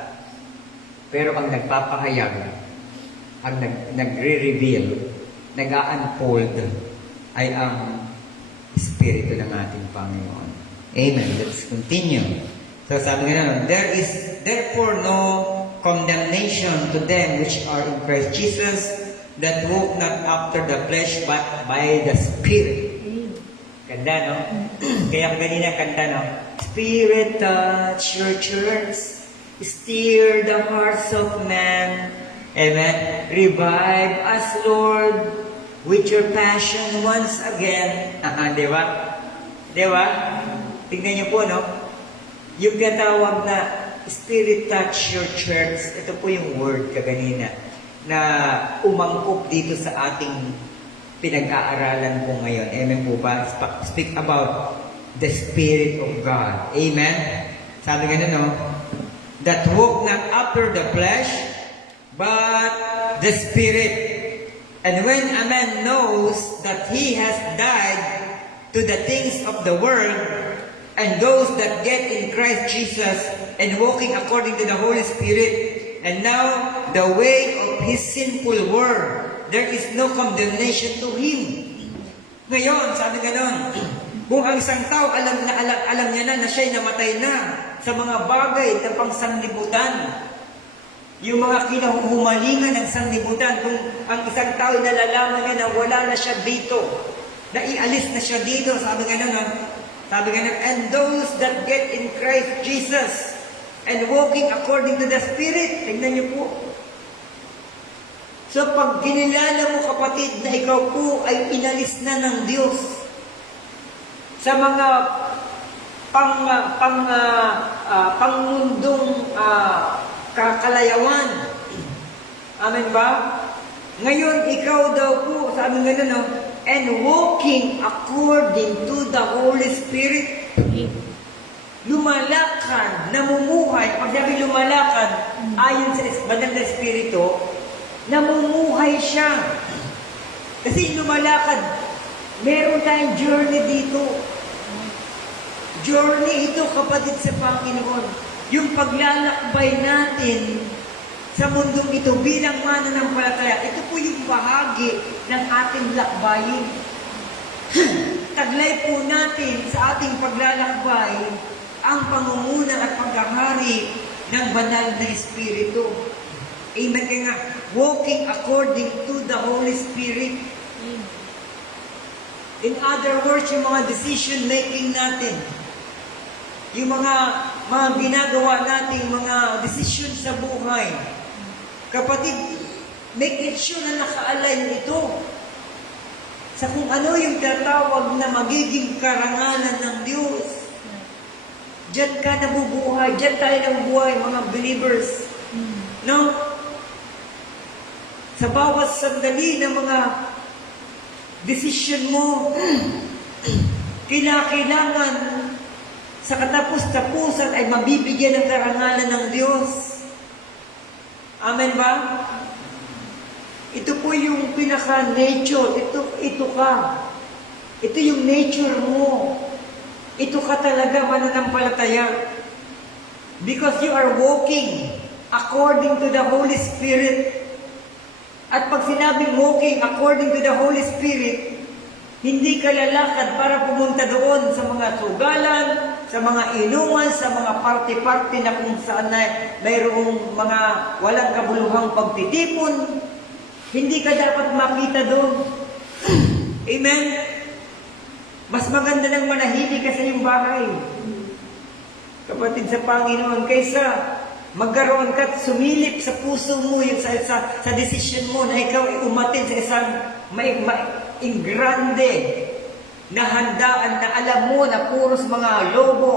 Pero ang nagpapahayag, ang nagre-reveal, nag-a-unfold, ay ang Espiritu ng ating Panginoon. Amen. Let's continue. So sabi nga, there is therefore no condemnation to them which are in Christ Jesus, that walk not after the flesh, but by the Spirit. Ganda, no? Kaya kanina kanta, no? Spirit, touch your church, stir the hearts of men. Amen. Revive us, Lord, with your passion once again. Di ba? Di ba? Tingnan niyo po, no? Yung tinatawag na Spirit touch your church, ito po yung word kaganina na umangkop dito sa ating pinag-aaralan po ngayon. Amen po ba? Speak about the Spirit of God. Amen? Sabi nga no, that walk not after the flesh, but the Spirit. And when a man knows that he has died to the things of the world, and those that get in Christ Jesus, and walking according to the Holy Spirit, and now the way of his sinful world, there is no condemnation to him. Ngayon, sabi ganon, kung ang isang tao alam niya na siya'y namatay na sa mga bagay na pangsanlibutan, yung mga kinahumalingan ng sanlibutan, kung ang isang tao nalalaman niya na wala na siya dito, na ialis na siya dito, sabi ganon, and those that get in Christ Jesus, and walking according to the Spirit. Tingnan niyo po. So pag kinilala mo, kapatid, na ikaw po ay inalis na ng Diyos sa mga pangmundong kakalayawan. Amen ba? Ngayon, ikaw daw po, sabi nga na, no, and walking according to the Holy Spirit. Lumalakad, namumuhay. Pag sabi lumalakad, ayon sa banal na Espiritu, namumuhay siya. Kasi lumalakad, meron tayong journey dito. Journey ito, kapatid sa Panginoon. Yung paglalakbay natin sa mundong ito bilang mananampalataya, ito po yung bahagi ng ating lakbayin. Taglay po natin sa ating paglalakbay ang pangunguna at paghahari ng banal na Espiritu. Amen. Kaya nga, walking according to the Holy Spirit. In other words, yung mga decision making natin, yung mga ginagawa nating mga decision sa buhay, kapatid, make it sure na naka-align ito sa kung ano yung tatawag na magiging karangalan ng Diyos. Diyan ka nabubuhay, diyan tayo nabubuhay, mga believers. No? Sa bawat sandali ng mga decision mo, kailangan sa katapos-tapusan ay mabibigyan ng karangalan ng Diyos. Amen ba? Ito po yung pinaka-nature. Ito ka. Ito yung nature mo. Ito ka talaga mananampalataya. Because you are walking according to the Holy Spirit. At pag sinabing walking according to the Holy Spirit, hindi ka lalakad para pumunta doon sa mga sugalan, sa mga inuman, sa mga parte-parte na kung saan na mayroong mga walang kabuluhang pagtitipon. Hindi ka dapat makita doon. Amen? Mas maganda nang manahimik ka sa iyong bahay, kapatid sa Panginoon, kaysa magkaroon ka at sumilip sa puso mo yung sa decision mo na ikaw ay umatin sa isang grande na handaan na alam mo na puros mga lobo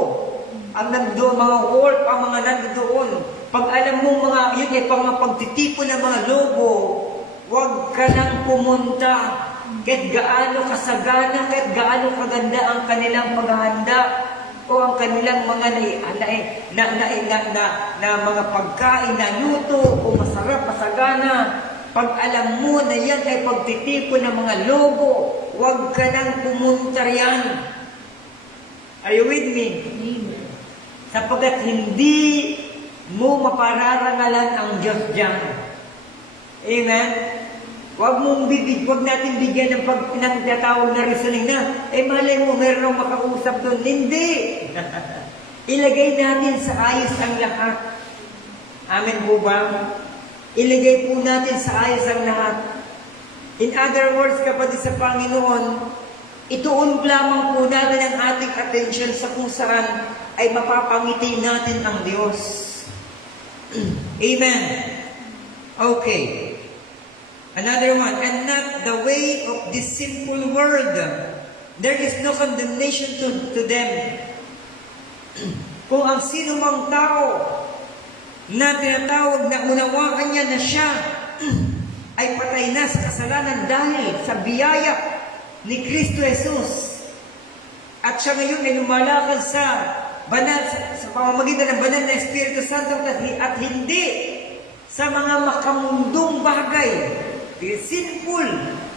ang nandoon, mga wolf ang mga nandoon. Pag alam mo yun ay pagtitipon ng mga lobo, huwag ka nang pumunta. Kahit gaano kasagana, kahit gaano kaganda ang kanilang paghahanda o ang kanilang mga mga pagkain na luto o masarap, masagana. Pag alam mo na yan ay pagtitipon ng mga lobo, huwag ka nang pumunta riyan. Are you with me? Amen. Sapagkat hindi mo mapararangalan ang Diyos diyan. Amen? Huwag natin bigyan ng tinatawag na reasoning na, malay mo, meron makausap doon. Hindi! Ilagay natin sa ayos ang lahat. Amen po ba? Ilagay po natin sa ayos ang lahat. In other words, kapatid sa Panginoon, ituon lamang po natin ang ating attention sa kung saan ay mapapangiti natin ang Diyos. Amen. Okay. Another one, and not the way of this sinful world. There is no condemnation to them. Kung ang sino mang tao na tinatawag na unawaan niya na siya ay patay na sa kasalanan dahil sa biyaya ni Kristo Jesus. At siya ngayon ay lumalakad sa banal, sa pamamagitan ng banal na Espiritu Santo at hindi sa mga makamundong bagay. The sinful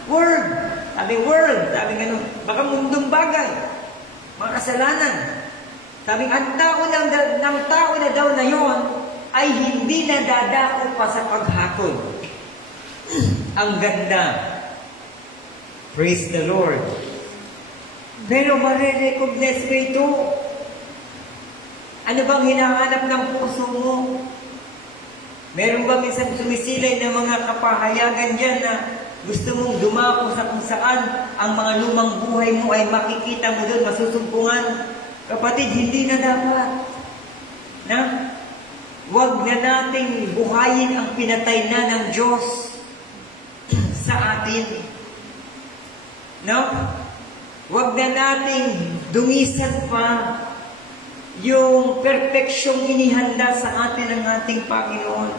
world, sabi ganun, makamundong bagay, mga kasalanan. Sabi, ang tao na daw na yon ay hindi nadadako pa sa paghatol. Ang ganda. Praise the Lord. Pero marirecognize mo ito. Ano bang hinahanap ng puso mo? Meron ba minsan sumisilay ng mga kapahayagan dyan na gusto mong dumako sa kung saan ang mga lumang buhay mo ay makikita mo doon, masusumpungan? Kapatid, hindi na dapat. Na? Huwag na nating buhayin ang pinatay na ng Diyos sa atin. No? Huwag na nating dumisan pa yung perfeksyong inihanda sa atin ng ating Panginoon.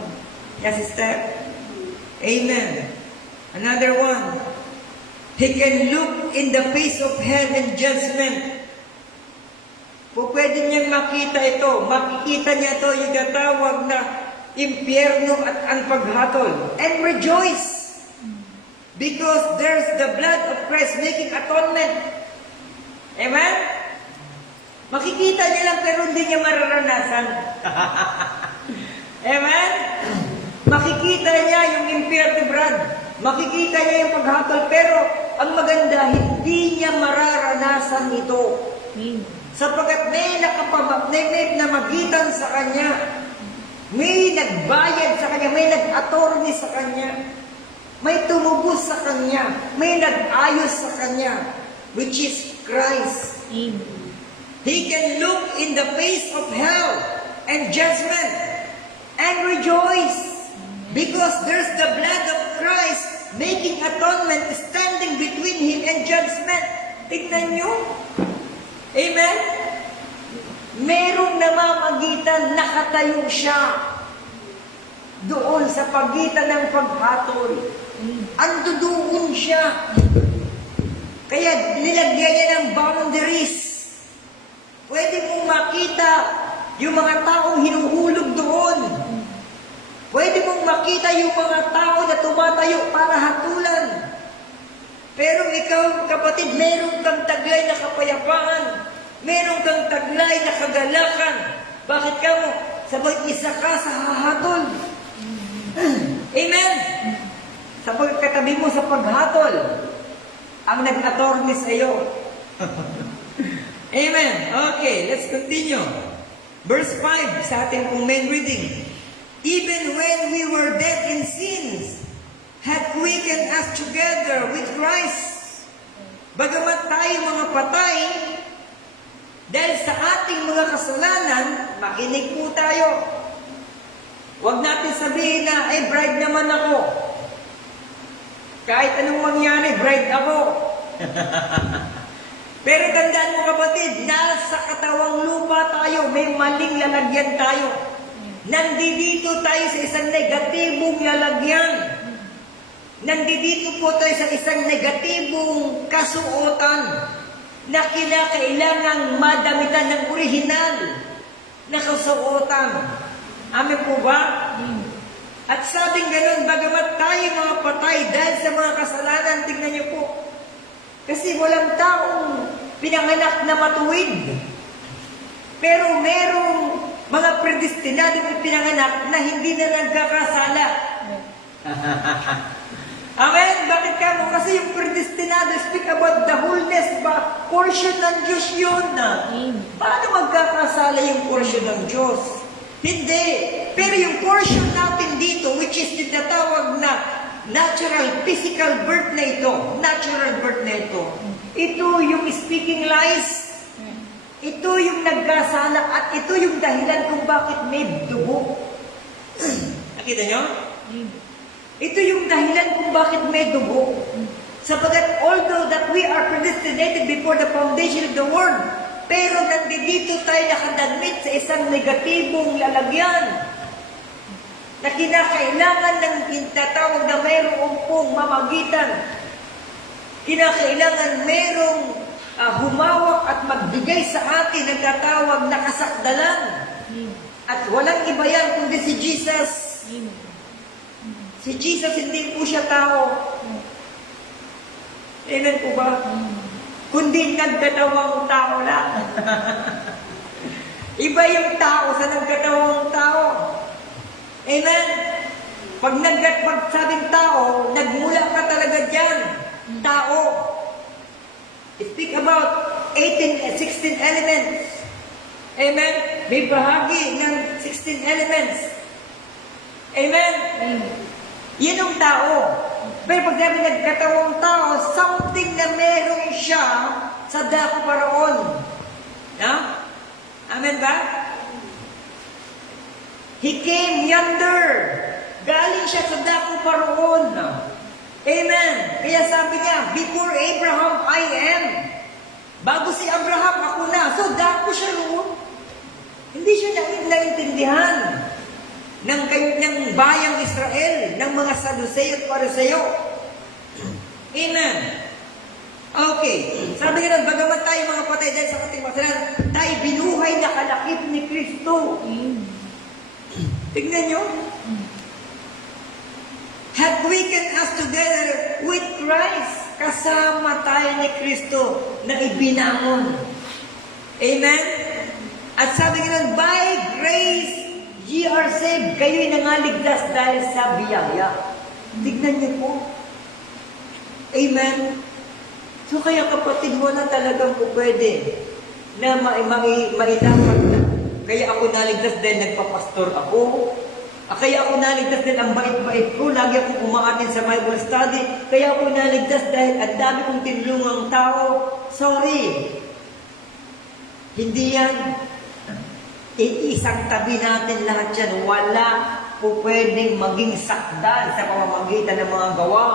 Yes, sister? Amen. Another one. He can look in the face of hell and judgment. Kung pwede niyang makita ito, makikita niya ito, yung tatawag na impyerno at ang paghatol. And rejoice! Because there's the blood of Christ making atonement. Amen? Makikita niya lang pero hindi niya mararanasan. Amen? Makikita niya yung impyerno, Brad. Makikita niya yung paghatol pero ang maganda, hindi niya mararanasan ito. Sapagkat may namagitan sa kanya, may nagbayad sa kanya, may nag-attorney sa kanya, may tumubos sa kanya, may nag-ayos sa kanya, which is Christ. He can look in the face of hell and judgment and rejoice because there's the blood of Christ making atonement, standing between him and judgment. Tignan nyo. Amen? Merong namamagitan, nakatayo siya doon sa pagitan ng paghatol. Ando doon siya. Kaya nilagyan niya ng boundaries. Pwede mong makita yung mga taong hinuhulog doon. Pwede mong makita yung mga tao na tumatayo para hatulan. Pero ikaw, kapatid, meron kang taglay na kapayapaan. Meron kang taglay na kagalakan. Bakit ka mo? Sabay isa ka sa hahatol. Amen? Sa pagkatabi mo sa paghatol, ang nag-attorney sa iyo. Amen? Okay, let's continue. Verse 5 sa ating pong main reading. Even when we were dead in sins, hath quickened us together with Christ. Bagamat tayo mga patay, dahil sa ating mga kasalanan, makinig po tayo. Huwag natin sabihin na, bride naman ako. Kahit anong mangyari, bride ako. Pero tandaan mo kapatid, nasa katawang lupa tayo, may maling lalagyan tayo. Nandito tayo sa isang negatibong lalagyan. Nandito po tayo sa isang negatibong kasuotan na kinakailangang madamitan ng orihinal na kasuotan. Amen po ba? At sabing ganun, bagamat tayo mga patay dahil sa mga kasalanan, tingnan niyo po. Kasi walang taong pinanganak na matuwid. Pero merong mga predestinadong pinanganak na hindi na nagkakasala. Amen? Bakit ka mo? Kasi yung predestinado, speak about the wholeness ba? Portion ng Diyos yun na. Paano magkakasala yung portion ng Diyos? Hindi. Pero yung portion natin dito, which is tinatawag na natural, physical birth na ito, natural birth na ito yung speaking lies, ito yung nagkasala, at ito yung dahilan kung bakit may dugo. Nakita nyo? Ito yung dahilan kung bakit may dugo. Sapagat although that we are predestinated before the foundation of the world, pero nandito tayo nakadadmit sa isang negatibong lalagyan. na kinakailangan ng tinatawag na mayroong pong mamagitan. Kinakailangan mayroong humawak at magbigay sa atin ng tatawag na kasakdalan. At walang iba yan kundi si Jesus. Si Jesus, hindi po siya tao. Amen po ba? Kundi nagkatawang tao lang. Iba yung tao sa nagkatawang tao. Amen? Pag sabing tao, nagmula ka talaga dyan. Tao. Speak about 16 elements. Amen? May bahagi ng 16 elements. Amen? Yan ang tao. Pero pag sabi nagkatawang tao, something na meron siya sa dako paraon. No? Amen ba? He came yonder. Galing siya sa dako paraon. Amen. Kaya sabi niya, before Abraham, I am. Bago si Abraham, ako na. So, dako siya roon. Hindi siya naintindihan ng kanyang bayang Israel, ng mga Saduseo at Pariseo. Amen. Okay. Sabi nga, bagamat tayo mga patay dahil sa ating masalanan, tayo binuhay na kalakip ni Kristo. Tignan nyo. Have quickened us together with Christ. Kasama tayo ni Kristo na ibinangon. Amen? At sabi nga, by grace, ye are saved. Kayo'y nangaligtas dahil sa biyaya. Tignan niyo po. Amen? So kaya kapatid mo na talagang po pwede na mailapat na. Kaya ako naligtas dahil nagpapastor ako. Kaya ako naligtas dahil ang bait-bait ko. Lagi akong umaatin sa Bible study. Kaya ako naligtas dahil ang dami kong tinulungang tao. Sorry. Hindi yan. Isang tabi natin lahat yan. Wala po pwedeng maging sakdal sa pamamagitan ng mga gawa.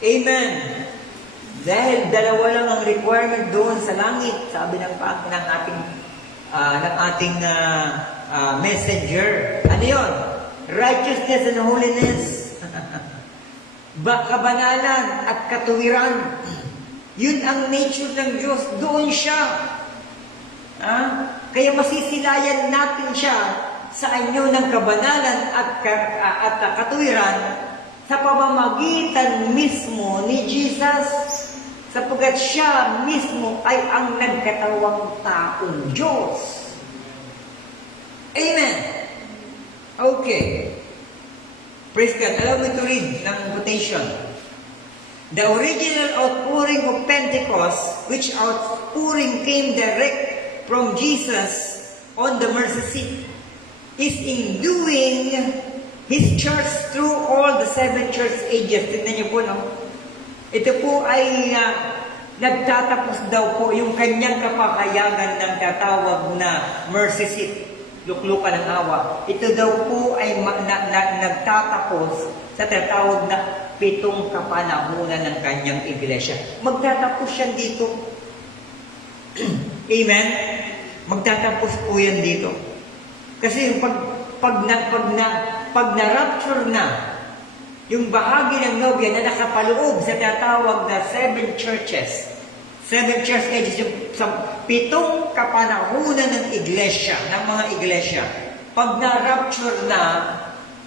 Amen. Dahil dalawa lang ang requirement doon sa langit. Sabi ng ating messenger. Ano yun? Righteousness and holiness. Kabanalan at katuwiran. Yun ang nature ng Diyos. Doon siya. Kaya masisilayan natin siya sa anyo ng kabanalan at katuwiran sa pamamagitan mismo ni Jesus, sapagkat siya mismo ay ang nagkatawang taong Diyos. Amen. Okay. Praise God. Allow me to read ng quotation. The original outpouring of Pentecost, which outpouring came direct from Jesus on the mercy seat, is enduing His church through all the 7 church ages. Tignan niyo po, no? Ito po ay nagtatapos daw po yung kanyang kapakayagan ng tatawag na mercy seat, luklukan ng awa. Ito daw po ay nagtatapos sa tatawag na 7 kapanahunan ng kanyang iglesia. Magtatapos yan dito. Amen? Magtatapos po yan dito. Kasi yung pag na-rapture na yung bahagi ng nobya na nakapaloob sa tatawag na 7 churches, 7 church ages, yung 7 kapanahunan ng iglesia, ng mga iglesia. Pag na-rapture na,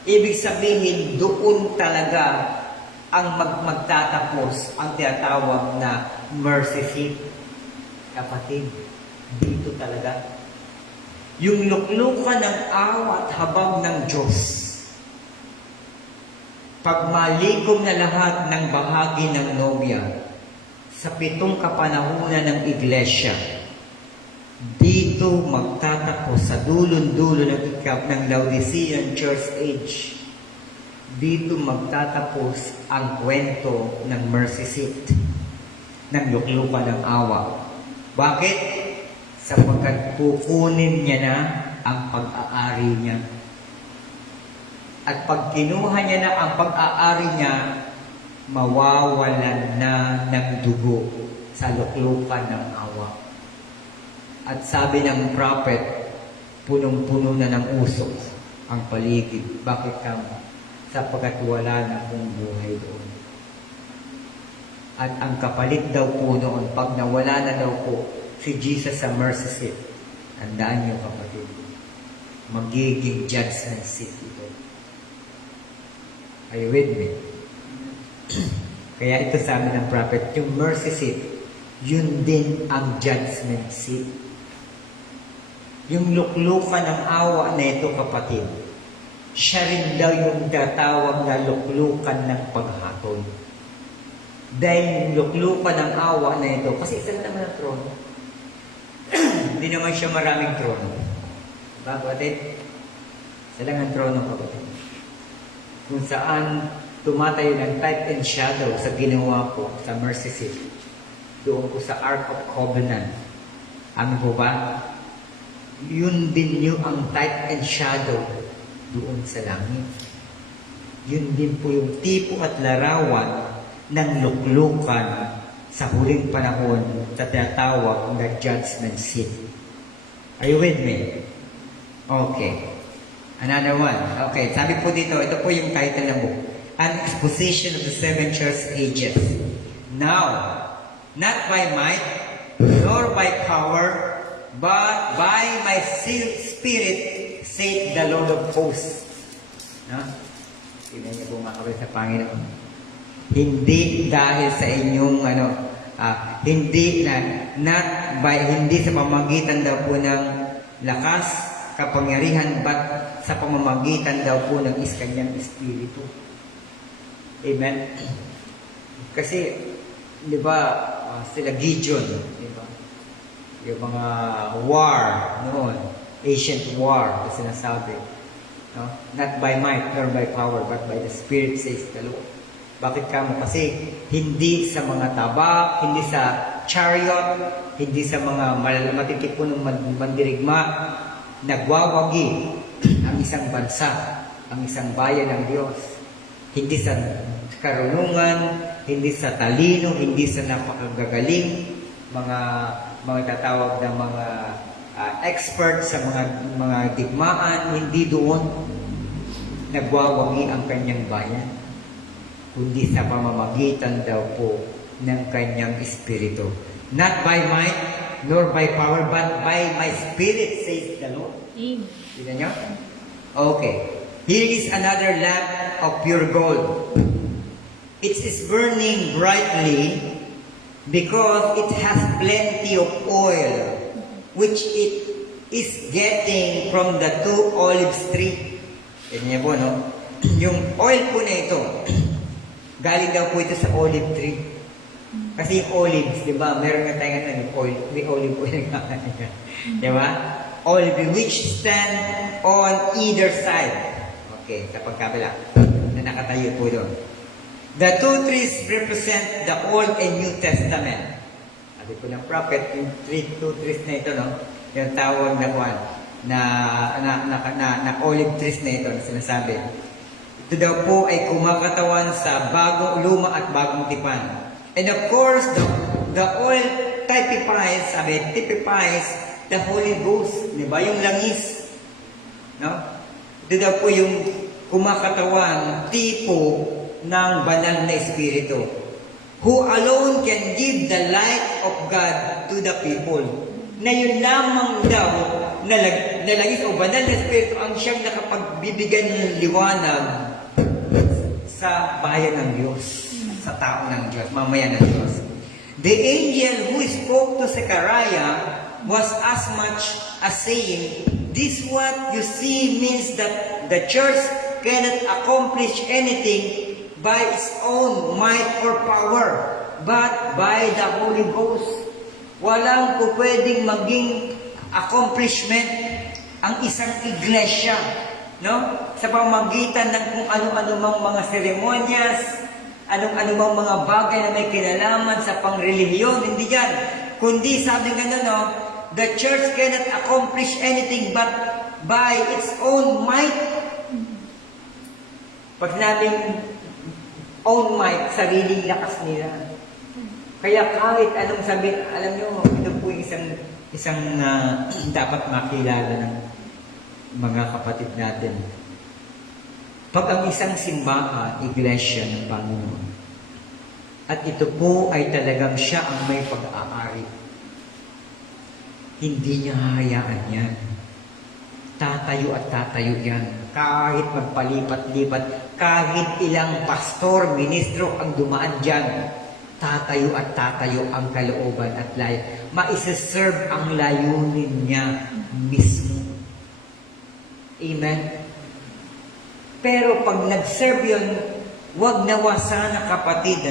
ibig sabihin doon talaga ang magtatapos ang tinatawag na mercy seat. Kapatid, dito talaga. Yung luklukan ng awa at habag ng Diyos. Pag malikom na lahat ng bahagi ng nobya sa 7 kapanahunan ng iglesia, dito magtatapos sa dulon-dulo ng Laodicean Church Age. Dito magtatapos ang kwento ng mercy seat, ng luklukan ng awa. Bakit? Sapagkat kukunin niya na ang pag-aari niya. At pag kinuha niya na ang pag-aari niya, mawawalan na ng dugo sa luklukan ng awa. At sabi ng prophet, punong-puno na ng usok ang paligid. Bakit kamo? Sapagkat wala na akong buhay doon. At ang kapalit daw po noon, pag nawala na daw po si Jesus sa mercy seat, tandaan niyo kapatid, magiging judgment seat ito. Are you with me? Kaya ito sa amin ng prophet, yung mercy seat, yun din ang judgment seat. Yung luklukan ng awa na ito, kapatid, siya rin daw yung tatawag na luklukan ng paghatol. Dahil yung luklukan ng awa na ito, kasi isa lang naman ang trono. Hindi naman siya maraming trono. Diba, kapatid? Isa lang ang trono, kapatid. Kung saan tumatayo ng type and shadow sa ginawa ko sa mercy seat. Doon ko sa Ark of Covenant. Amin po ba? Yun din yung ang type and shadow doon sa langit. Yun din po yung tipo at larawan ng luklukan sa huling panahon sa tinatawag na judgment seat. Are you with me? Okay. Another one. Okay, sabi po dito, ito po yung title ng book. An Exposition of the Seven Church Ages. Now, not by might, nor by power, but by my Spirit, saith the Lord of hosts. No? Tingnan niyo po mga kapatid sa Panginoon. Hindi dahil sa inyong hindi sa pamamagitan daw po ng lakas, kapangyarihan, but sa pamamagitan daw po ng kanyang Espiritu. Amen? Kasi, di ba, sila Gideon, di ba? Yung mga war noon, ancient war, na sinasabi. No? Not by might nor by power, but by the Spirit, says the Lord. Bakit kamo? Kasi hindi sa mga tabak, hindi sa chariot, hindi sa mga matitipon ng mandirigma, nagwawagi ang isang bansa, ang isang bayan ng Diyos. Hindi sa karunungan, hindi sa talino, hindi sa napakagagaling, mga tatawag na mga expert sa mga digmaan, hindi doon nagwawagi ang kanyang bayan, kundi sa pamamagitan daw po ng kanyang Espiritu. Not by might, nor by power, but by my Spirit, says the Lord. Tignan niyo? Okay. Here is another lamp of pure gold. It is burning brightly because it has plenty of oil, which it is getting from the two olive trees. Tignan niyo po, no? Yung oil po na ito, galing daw po ito sa olive tree. Kasi yung olives, di ba, meron nga tayo ng oil, may olive oil nga. Di ba? Olive which stand on either side. Okay, sa pagkabila na nakatayo po doon. The two trees represent the Old and New Testament. Sabi po ng prophet, yung two trees na ito, no? Yung tawag na one, na olive trees na ito, na sinasabi. Ito daw po ay kumakatawan sa bagong luma at bagong tipan. And of course, the oil typifies the Holy Ghost. Di ba? Yung langis. No? Ito daw po yung kumakatawan, tipo ng banal na Espiritu. Who alone can give the light of God to the people. Na yun lamang daw na langis o banal na Espiritu ang siyang nakapagbibigay ng liwanag sa bayan ng Diyos, sa tao ng Diyos, mamayan ng Diyos. The angel who spoke to Zechariah was as much as saying, this what you see means that the church cannot accomplish anything by its own might or power, but by the Holy Ghost. Walang po pwedeng maging accomplishment ang isang iglesia, no? Sa pamamagitan ng kung ano-ano mang mga seremonyas, anong-ano mang mga bagay na may kinalaman sa pangrelihiyon, hindi yan. Kundi sabi nga no, the church cannot accomplish anything but by its own might. Pag sinabing own might, sariling lakas nila. Kaya kahit anong sabihin, alam nyo, ito po isang dapat makilala ng mga kapatid natin Pag ang isang simbahan, iglesia ng Panginoon, at ito po ay talagang siya ang may pag-aari, hindi niya hahayaan yan. Tatayo at tatayo yan. Kahit magpalipat-lipat, kahit ilang pastor, ministro ang dumaan dyan, tatayo at tatayo ang kalooban at layo. Maiseserve ang layunin niya mismo. Amen? Pero pag nag-serve yun, wag nawa sana kapatid,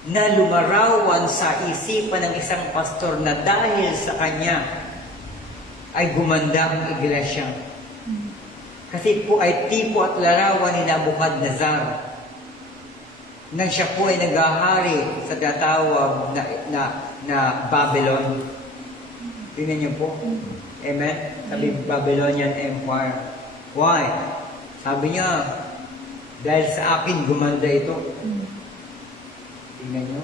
na lumarawan sa isipan ng isang pastor na dahil sa kanya ay gumanda ang iglesia. Kasi po ay tipo at larawan ni Nabucodonosor nang siya po ay naghahari sa tatawag na Babylon. Tingnan niyo po. Amen? Sabi Babylonian Empire. Why? Sabi niya, dahil sa akin gumanda ito. Tingnan niyo.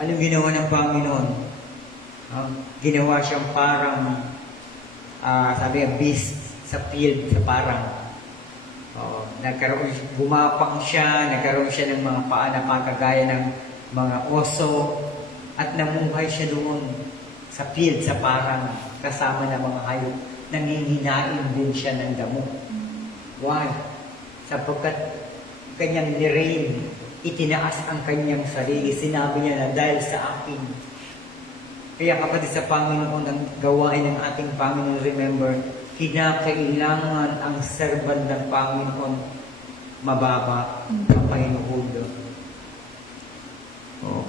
Anong ginawa ng Panginoon? Ginawa siyang parang, sabi niya, beast sa field, sa parang. Gumapang siya, nagkaroon siya ng mga paa na kakagaya ng mga oso, at namuhay siya doon sa field, sa parang, kasama ng mga hayop. Nanginginain din siya ng damo. Why? Sapagkat kanyang nirain, itinaas ang kanyang sarili. Sinabi niya na dahil sa akin. Kaya kapatid sa Panginoon, ang gawain ng ating Panginoon, remember, kinakailangan ang serban ng Panginoon mababa ang Panginoon.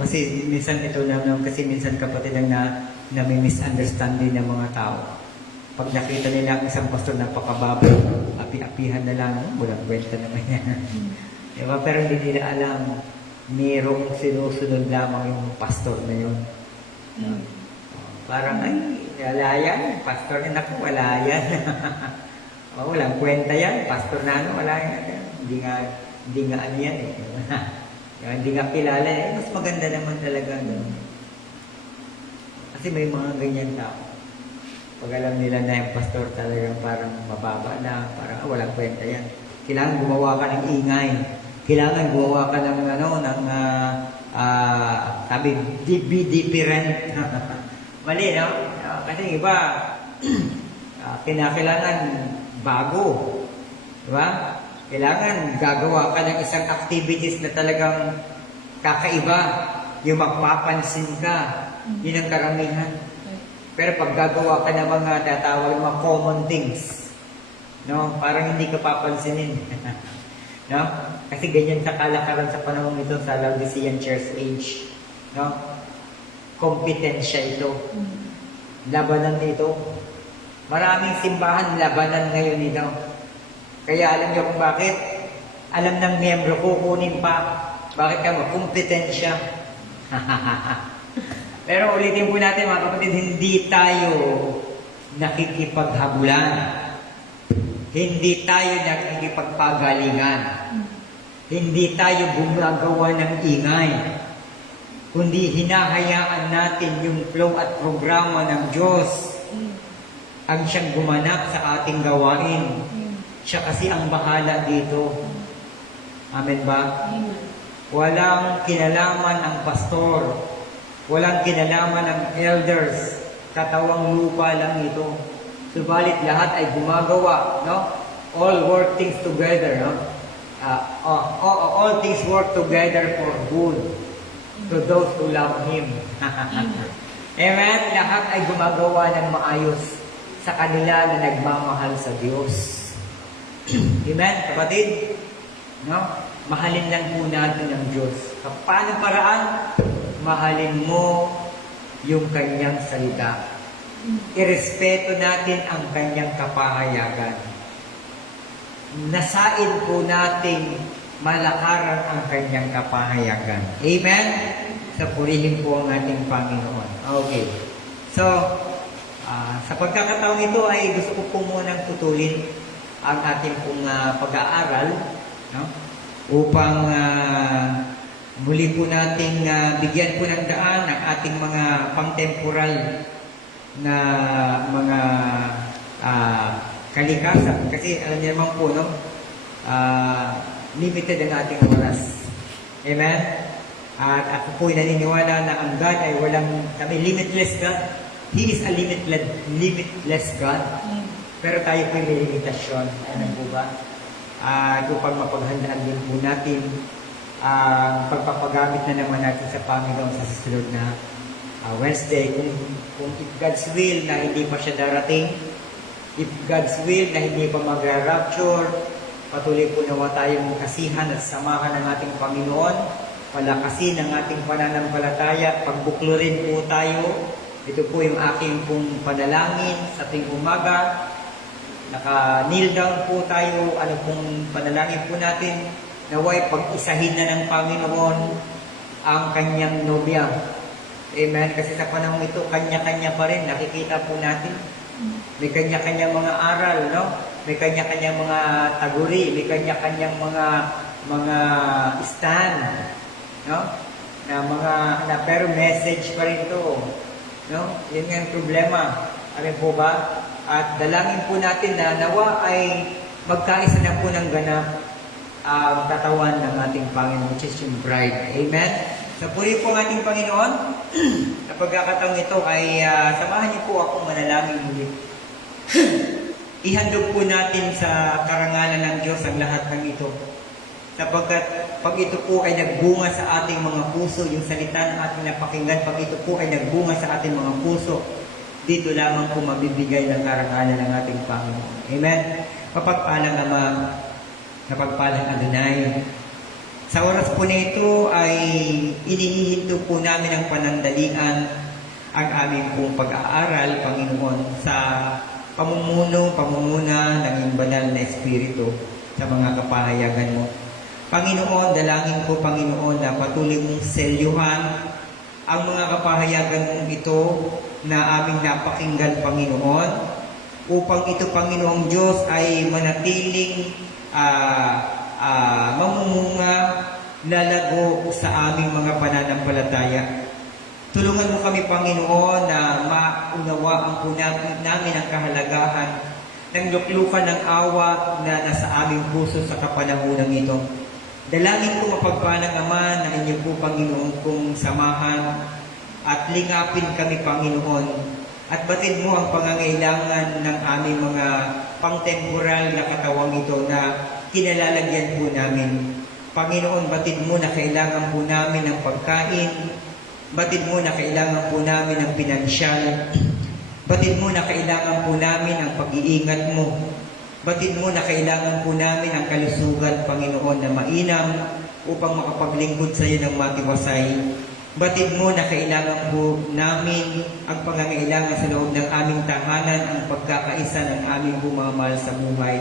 Kasi minsan ito naman, kasi minsan kapatid na may misunderstanding ng mga tao. Pag nakita nila ang isang pastor napakababa, api-apihan na lang, walang kwenta naman yan. Diba? Pero hindi nila alam, mayroong sinusunod lamang yung pastor na yun. Parang, ay, wala yan. Pastor na naku, wala yan. Walang kwenta yan. Pastor na wala yan. Hindi nga ano yan eh. Hindi nga kilala eh. Mas maganda naman talaga. Kasi may mga ganyan tao. Pag alam nila na yung pastor talagang parang mababa na, parang walang kwenta yan. Kailangan gumawa ka ng ingay. Kailangan gumawa ka ng sabi, be different. Mali, no? Kasi iba, kinakailangan bago. Diba? Kailangan gagawa ka ng isang activities na talagang kakaiba. Yung magpapansin ka. Yun ang karamihan. Pero pag gagawa ka ng mga tatawag mga common things, no? Parang hindi ka papansinin. No? Kasi ganyan sa kalakaran sa panahon ito sa Laodicean Church Age. No? Kompetensya ito. Labanan nito. Maraming simbahan labanan ngayon nito. Kaya alam niyo kung bakit? Alam ng miyembro ko, kunin pa. Bakit ka kompetensya? Pero ulitin po natin mga kapatid, hindi tayo nakikipaghabulan. Hindi tayo nakikipagpagalingan. Hindi tayo gumagawa ng ingay. Kundi hinahayaan natin yung flow at programa ng Diyos ang siyang gumanap sa ating gawain. Siya kasi ang bahala dito. Amen ba? Walang kinalaman ang pastor. Walang kinalaman ng elders. Katawang lupa lang ito. Subalit lahat ay gumagawa, no? All work things together, no? All things work together for good to those who love Him. Amen? Lahat ay gumagawa ng maayos sa kanila na nagmamahal sa Diyos. Amen, kapatid? No? Mahalin lang po natin ang Diyos. Paano paraan? Mahalin mo yung kanyang salita. Irespeto natin ang kanyang kapahayagan. Nasain po natin malakaran ang kanyang kapahayagan. Amen? Sa purihin po ang ating Panginoon. Okay. So, sa pagkakataong ito ay gusto ko po munang tutulin ang ating pong pag-aaral, no? Upang muli po nating bigyan po ng daan ang ating mga pang-temporal na mga kalikasan. Kasi alam niyo naman po, no? limited ang ating oras. Amen? At ako po'y naniniwala na ang God ay kami limitless God. He is a limitless God. Pero tayo po'y may limitasyon. Ano po ba? Upang mapaghandaan din po natin ang pagpapagamit na naman natin sa Panginoon sa susunod na Wednesday. Kung if God's will na hindi pa siya darating, if God's will na hindi pa magra-rapture, patuloy po nawa tayong kasihan at samahan ng ating Panginoon, palakasin ang ating pananampalataya, pagbuklurin po tayo. Ito po yung aking pong panalangin sa ating umaga. Naka-kneel down po tayo. Ano pong panalangin po natin? Naway pag-isahin na ng Panginoon ang kanyang nobya. Amen. Kasi sa panahon ito, kanya-kanya pa rin. Nakikita po natin. May kanya-kanya mga aral, no? May kanya-kanya mga taguri. May kanya-kanyang mga stand, no? Pero message pa rin to, no? Yun nga ang problema. Ano po ba? At dalangin po natin na nawa ay magkaisa na po ng ganap ang katawan ng ating Panginoon, which is yung bride. Amen? So puri po ang ating Panginoon. Sa pagkakataong ito ay samahan niyo po akong manalangin muli. Ihandog po natin sa karangalan ng Diyos ang lahat ng ito. Sapagkat pag ito po ay nagbunga sa ating mga puso, yung salita ng ating napakinggan, pag ito po ay nagbunga sa ating mga puso, dito lamang po mabibigay ng karangalan ng ating Panginoon. Amen? Mapagpalang Ama, napagpalang Adonai. Sa oras po na ito ay inihihinto po namin ang panandalian ang aming pong pag-aaral, Panginoon, sa pamumuna ng iyong banal na Espiritu sa mga kapahayagan mo. Panginoon, dalangin ko, Panginoon, na patuloy mong selyuhan ang mga kapahayagan mong ito na aming napakinggan, Panginoon, upang ito, Panginoong Diyos, ay manatiling mamumunga, lalago sa aming mga pananampalataya. Tulungan mo kami, Panginoon, na maunawaan po namin ang kahalagahan ng luklukan ng awa na nasa aming puso sa kapanahunan ito. Dalangin ko, mapagpalang Ama, na inyo po, Panginoon, kong samahan at lingapin kami, Panginoon, at batid mo ang pangangailangan ng aming mga pangtemporal na katawang ito na kinalalagyan po namin. Panginoon, batid mo na kailangan po namin ng pagkain, batid mo na kailangan po namin ng pinansyal, batid mo na kailangan po namin ang pag-iingat mo, batid mo na kailangan po namin ang kalusugan, Panginoon, na mainam upang makapaglingkod sa iyo ng matiwasay. Batid mo na kailangan po namin ang pangangailangan sa loob ng aming tahanan, ang pagkakaisa ng aming bumamahal sa buhay.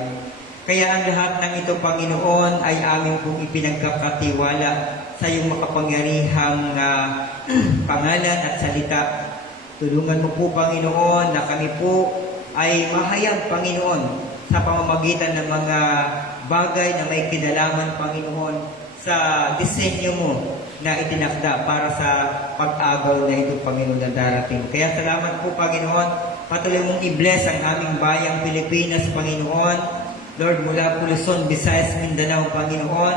Kaya ang lahat ng ito, Panginoon, ay aming pong ipinagkakatiwala sa iyong makapangyarihang pangalan at salita. Tulungan mo po, Panginoon, na kami po ay mahayag, Panginoon, sa pamamagitan ng mga bagay na may kinalaman, Panginoon, sa disenyo mo na itinakda para sa pag-agaw na ito, Panginoon, na darating. Kaya salamat po, Panginoon. Patuloy mong i-bless ang aming bayang Pilipinas, Panginoon. Lord, mula po Luzon, Visayas, Mindanao, Panginoon,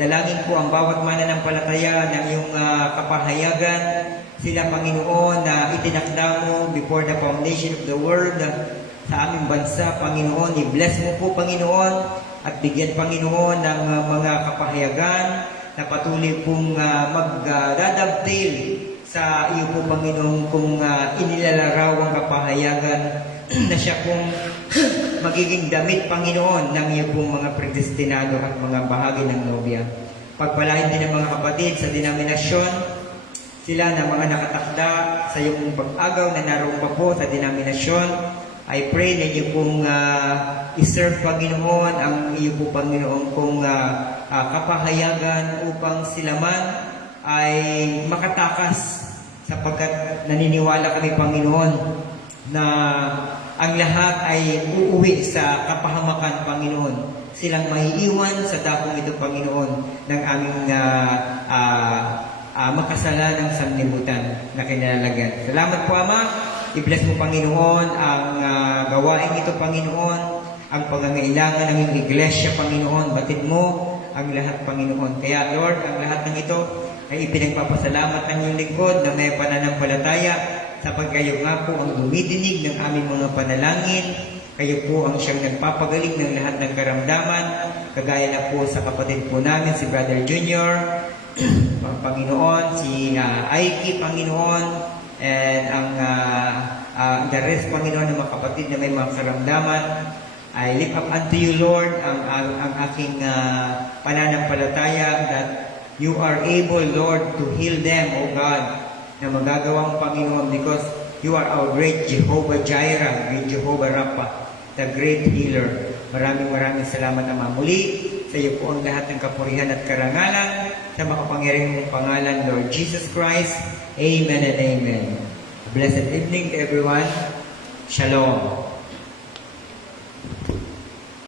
dalangin po ang bawat mananampalataya ng iyong kapahayagan. Sila, Panginoon, na itinakda mo before the foundation of the world sa aming bansa, Panginoon. I-bless mo po, Panginoon, at bigyan, Panginoon, ng mga kapahayagan na patuloy pong magdadagtail sa iyo po, Panginoon, kung inilalaraw ang kapahayagan na siya pong magiging damit, Panginoon, ng iyo pong mga predestinado at mga bahagi ng nobya. Pagpalain din ng mga kapatid sa denominasyon, sila na mga nakatakda sa iyong pag-agaw na naroon pa po sa denominasyon. I pray na iyo pong iserve, Panginoon, ang iyo po, Panginoon, kung kapahayagan upang sila man ay makatakas, sapagkat naniniwala kami, Panginoon, na ang lahat ay uuwi sa kapahamakan, Panginoon. Silang maiiwan sa dakong ito, Panginoon, ng aming makasalanang sanlibutan na kinalagyan. Salamat po, Ama. I-bless mo, Panginoon, ang gawain ito, Panginoon, ang pangangailangan ng iyong iglesia, Panginoon. Batid mo ang lahat, Panginoon. Kaya, Lord, ang lahat ng ito ay ipinagpapasalamat ng iyong lingkod na may pananampalataya sapagkat kayo nga po ang dumidinig ng aming mga panalangin. Kayo po ang siyang nagpapagaling ng lahat ng karamdaman, kagaya na po sa kapatid po namin, si Brother Junior, Panginoon, si Aiki, Panginoon, and ang the rest, Panginoon, ng mga kapatid na may mga karamdaman. I lift up unto you, Lord, ang aking pananampalataya that you are able, Lord, to heal them, O God, na magagawang Panginoon, because you are our great Jehovah Jireh, great Jehovah Rapha, the great healer. Maraming salamat, Ama. Muli, sa iyo po ang lahat ng kapurihan at karangalan sa makapangyarihang mong pangalan, Lord Jesus Christ. Amen and amen. Blessed evening to everyone. Shalom.